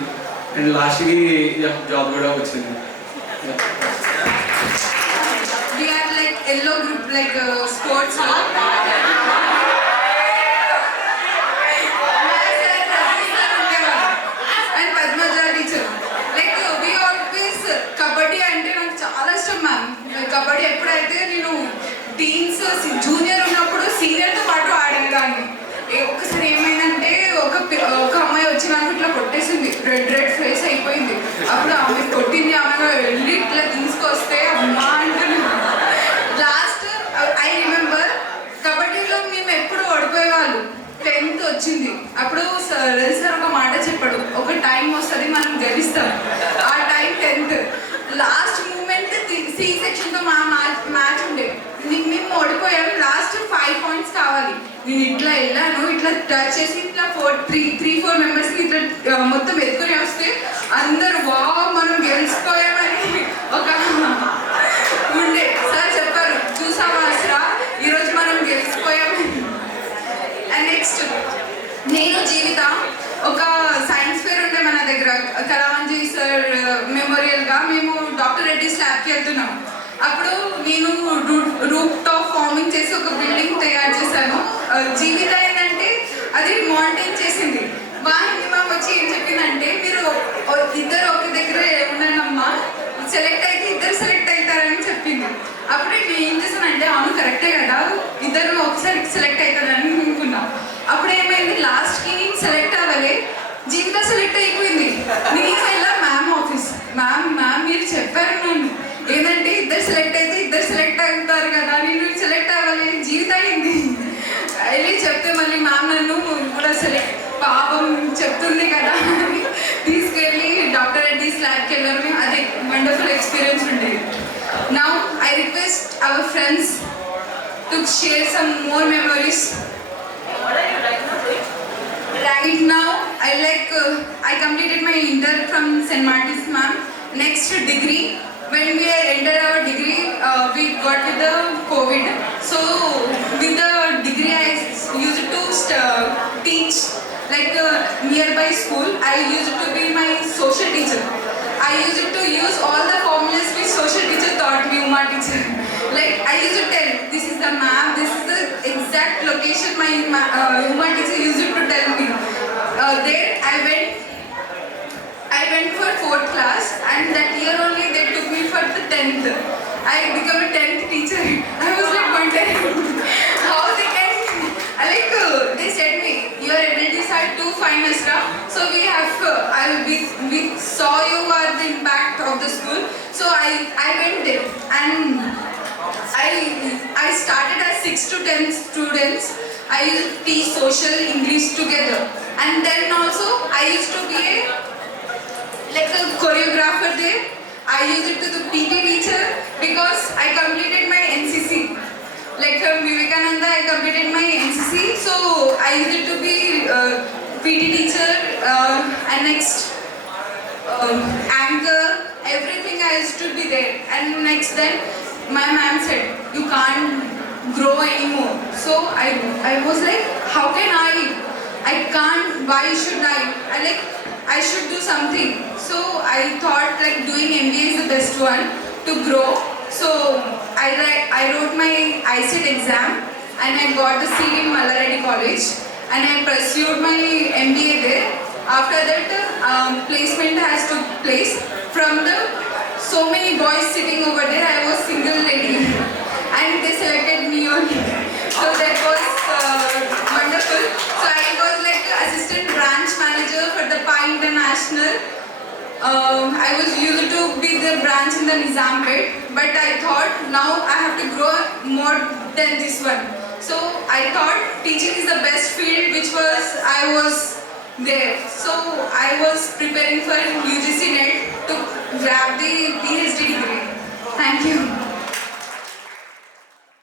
అండ్ లాస్ట్కి జాబ్ కూడా వచ్చింది. We are like yellow group, like sports. And Padmaja teacher. Like we always kabaddi అంటే నాకు చాలా ఇష్టం మ్యామ్. కబడ్డీ ఎప్పుడైతే నేను టీన్స్ జూనియర్ ఉన్నప్పుడు సీనియర్తో పాటు ఆడేదాన్ని. ఒక్కసారి ఏమైందంటే ఒక అమ్మాయి వచ్చి నాకు ఇట్లా కొట్టేసింది, రెడ్ ఫేస్ అయిపోయింది. అప్పుడు ఆమె కొట్టింది, ఆమె వెళ్ళి ఇట్లా తీసుకొస్తే అమ్మా అంటే లాస్ట్ ఐ రిమెంబర్ కబడ్డీలో మేము ఎప్పుడు ఓడిపోయేవాళ్ళు. 10th వచ్చింది అప్పుడు సార్ ఒక మాట చెప్పాడు, ఒక టైం వస్తుంది మనం గెలుస్తాం. ఆ time 10th last moment C సెక్షన్తో మా మ్యాచ్ ఉండే, మేము ఓడిపోయాము. లాస్ట్ 5 points కావాలి. నేను ఇట్లా వెళ్ళాను, ఇట్లా టచ్ చేసి ఇట్లా 3-4 మెంబర్స్కి ఇట్లా మొత్తం ఎత్తుకొని వస్తే అందరు మనం గెలిచిపోయామని ఒక ఉండే. సార్ చెప్పారు, చూసావా అసలు ఈరోజు మనం గెలిచిపోయామని. అండ్ నెక్స్ట్ నేను జీవిత ఒక సైన్స్ ఫేర్ ఉండే మన దగ్గర కరావంజీ సార్ మెమోరియల్గా. మేము డాక్టర్ రెడ్డిస్ ల్యాబ్కి వెళ్తున్నాం. అప్పుడు నేను రూఫ్ టాప్ ఫార్మింగ్ చేసి ఒక బిల్డింగ్ తయారు చేశాను. జీవిత ఏంటంటే అది మౌంటైన్ చేసింది. వాహిని మ్యామ్ వచ్చి ఏం చెప్పిందంటే, మీరు ఇద్దరు ఒక దగ్గర ఉన్నానమ్మా, సెలెక్ట్ అయితే ఇద్దరు సెలెక్ట్ అవుతారని చెప్పింది. అప్పుడు నేను ఏం చేశానంటే అవును కరెక్టే కదా, ఇద్దరు ఒకసారి సెలెక్ట్ అవుతారని అనుకున్నాం. అప్పుడు ఏమైంది, లాస్ట్కి నేను సెలెక్ట్ అవ్వలే, జీవిత సెలెక్ట్ అయిపోయింది. నేను వెళ్ళా మ్యామ్ ఆఫీస్, మ్యామ్ మీరు చెప్పారు నన్ను ఏంటంటే ఇద్దరు సెలెక్ట్ అయితే ఇద్దరు సెలెక్ట్ అవుతారు కదా, నేను సెలెక్ట్ అవ్వాలి, జీవిత అయింది. వెళ్ళి చెప్తే మళ్ళీ మ్యామ్ నన్ను కూడా సెలెక్ట్ పాపం చెప్తుంది కదా అని తీసుకెళ్ళి డాక్టర్ రెడ్డిస్ ల్యాబ్కి వెళ్ళాము. అది వండర్ఫుల్ ఎక్స్పీరియన్స్ ఉండేది. Now I request our friends to share some more memories. Right now, I completed my inter from St. Martin's ma'am. Next degree, when we entered our degree, we got with the COVID. So with the degree, I used to teach like a nearby school. I used to be my social teacher. I used to use all the formulas which social teacher taught me, Uma teacher. Like I used to tell, this is the map, this is the exact location my Uma teacher used to tell me. There I went for 4th class, and that year only they took me for the 10th. I became a 10th teacher. I was like wondering how they can, they said me, your abilities are too fine, Asra. So we saw you are the impact of the school. So I went there, and I started as 6 to 10 students. I used to teach social, English together, and then also I used to be a choreographer there. I used it to the PT teacher because I completed my NCC. Like from Vivekananda, I completed my NCC. So I used it to be PT teacher and next anchor. Everything I used to be there. And next then my ma'am said, you can't grow anymore. So I was like, how can I can't, why should I should do something. So I thought like doing MBA is the best one to grow. So I wrote my ICET exam and I got the seat in Mallareddy College and I pursued my MBA there. After that, placement has took place. From the so many boys sitting over there, I was single lady and they selected me only. So that was wonderful. So I was like assistant branch manager for the PI International. I was used to be the branch in the Nizampet, but I thought now I have to grow more than this one. So I thought teaching is the best field which I was there. So I was preparing for UGC NET to grab the PhD degree. Thank you.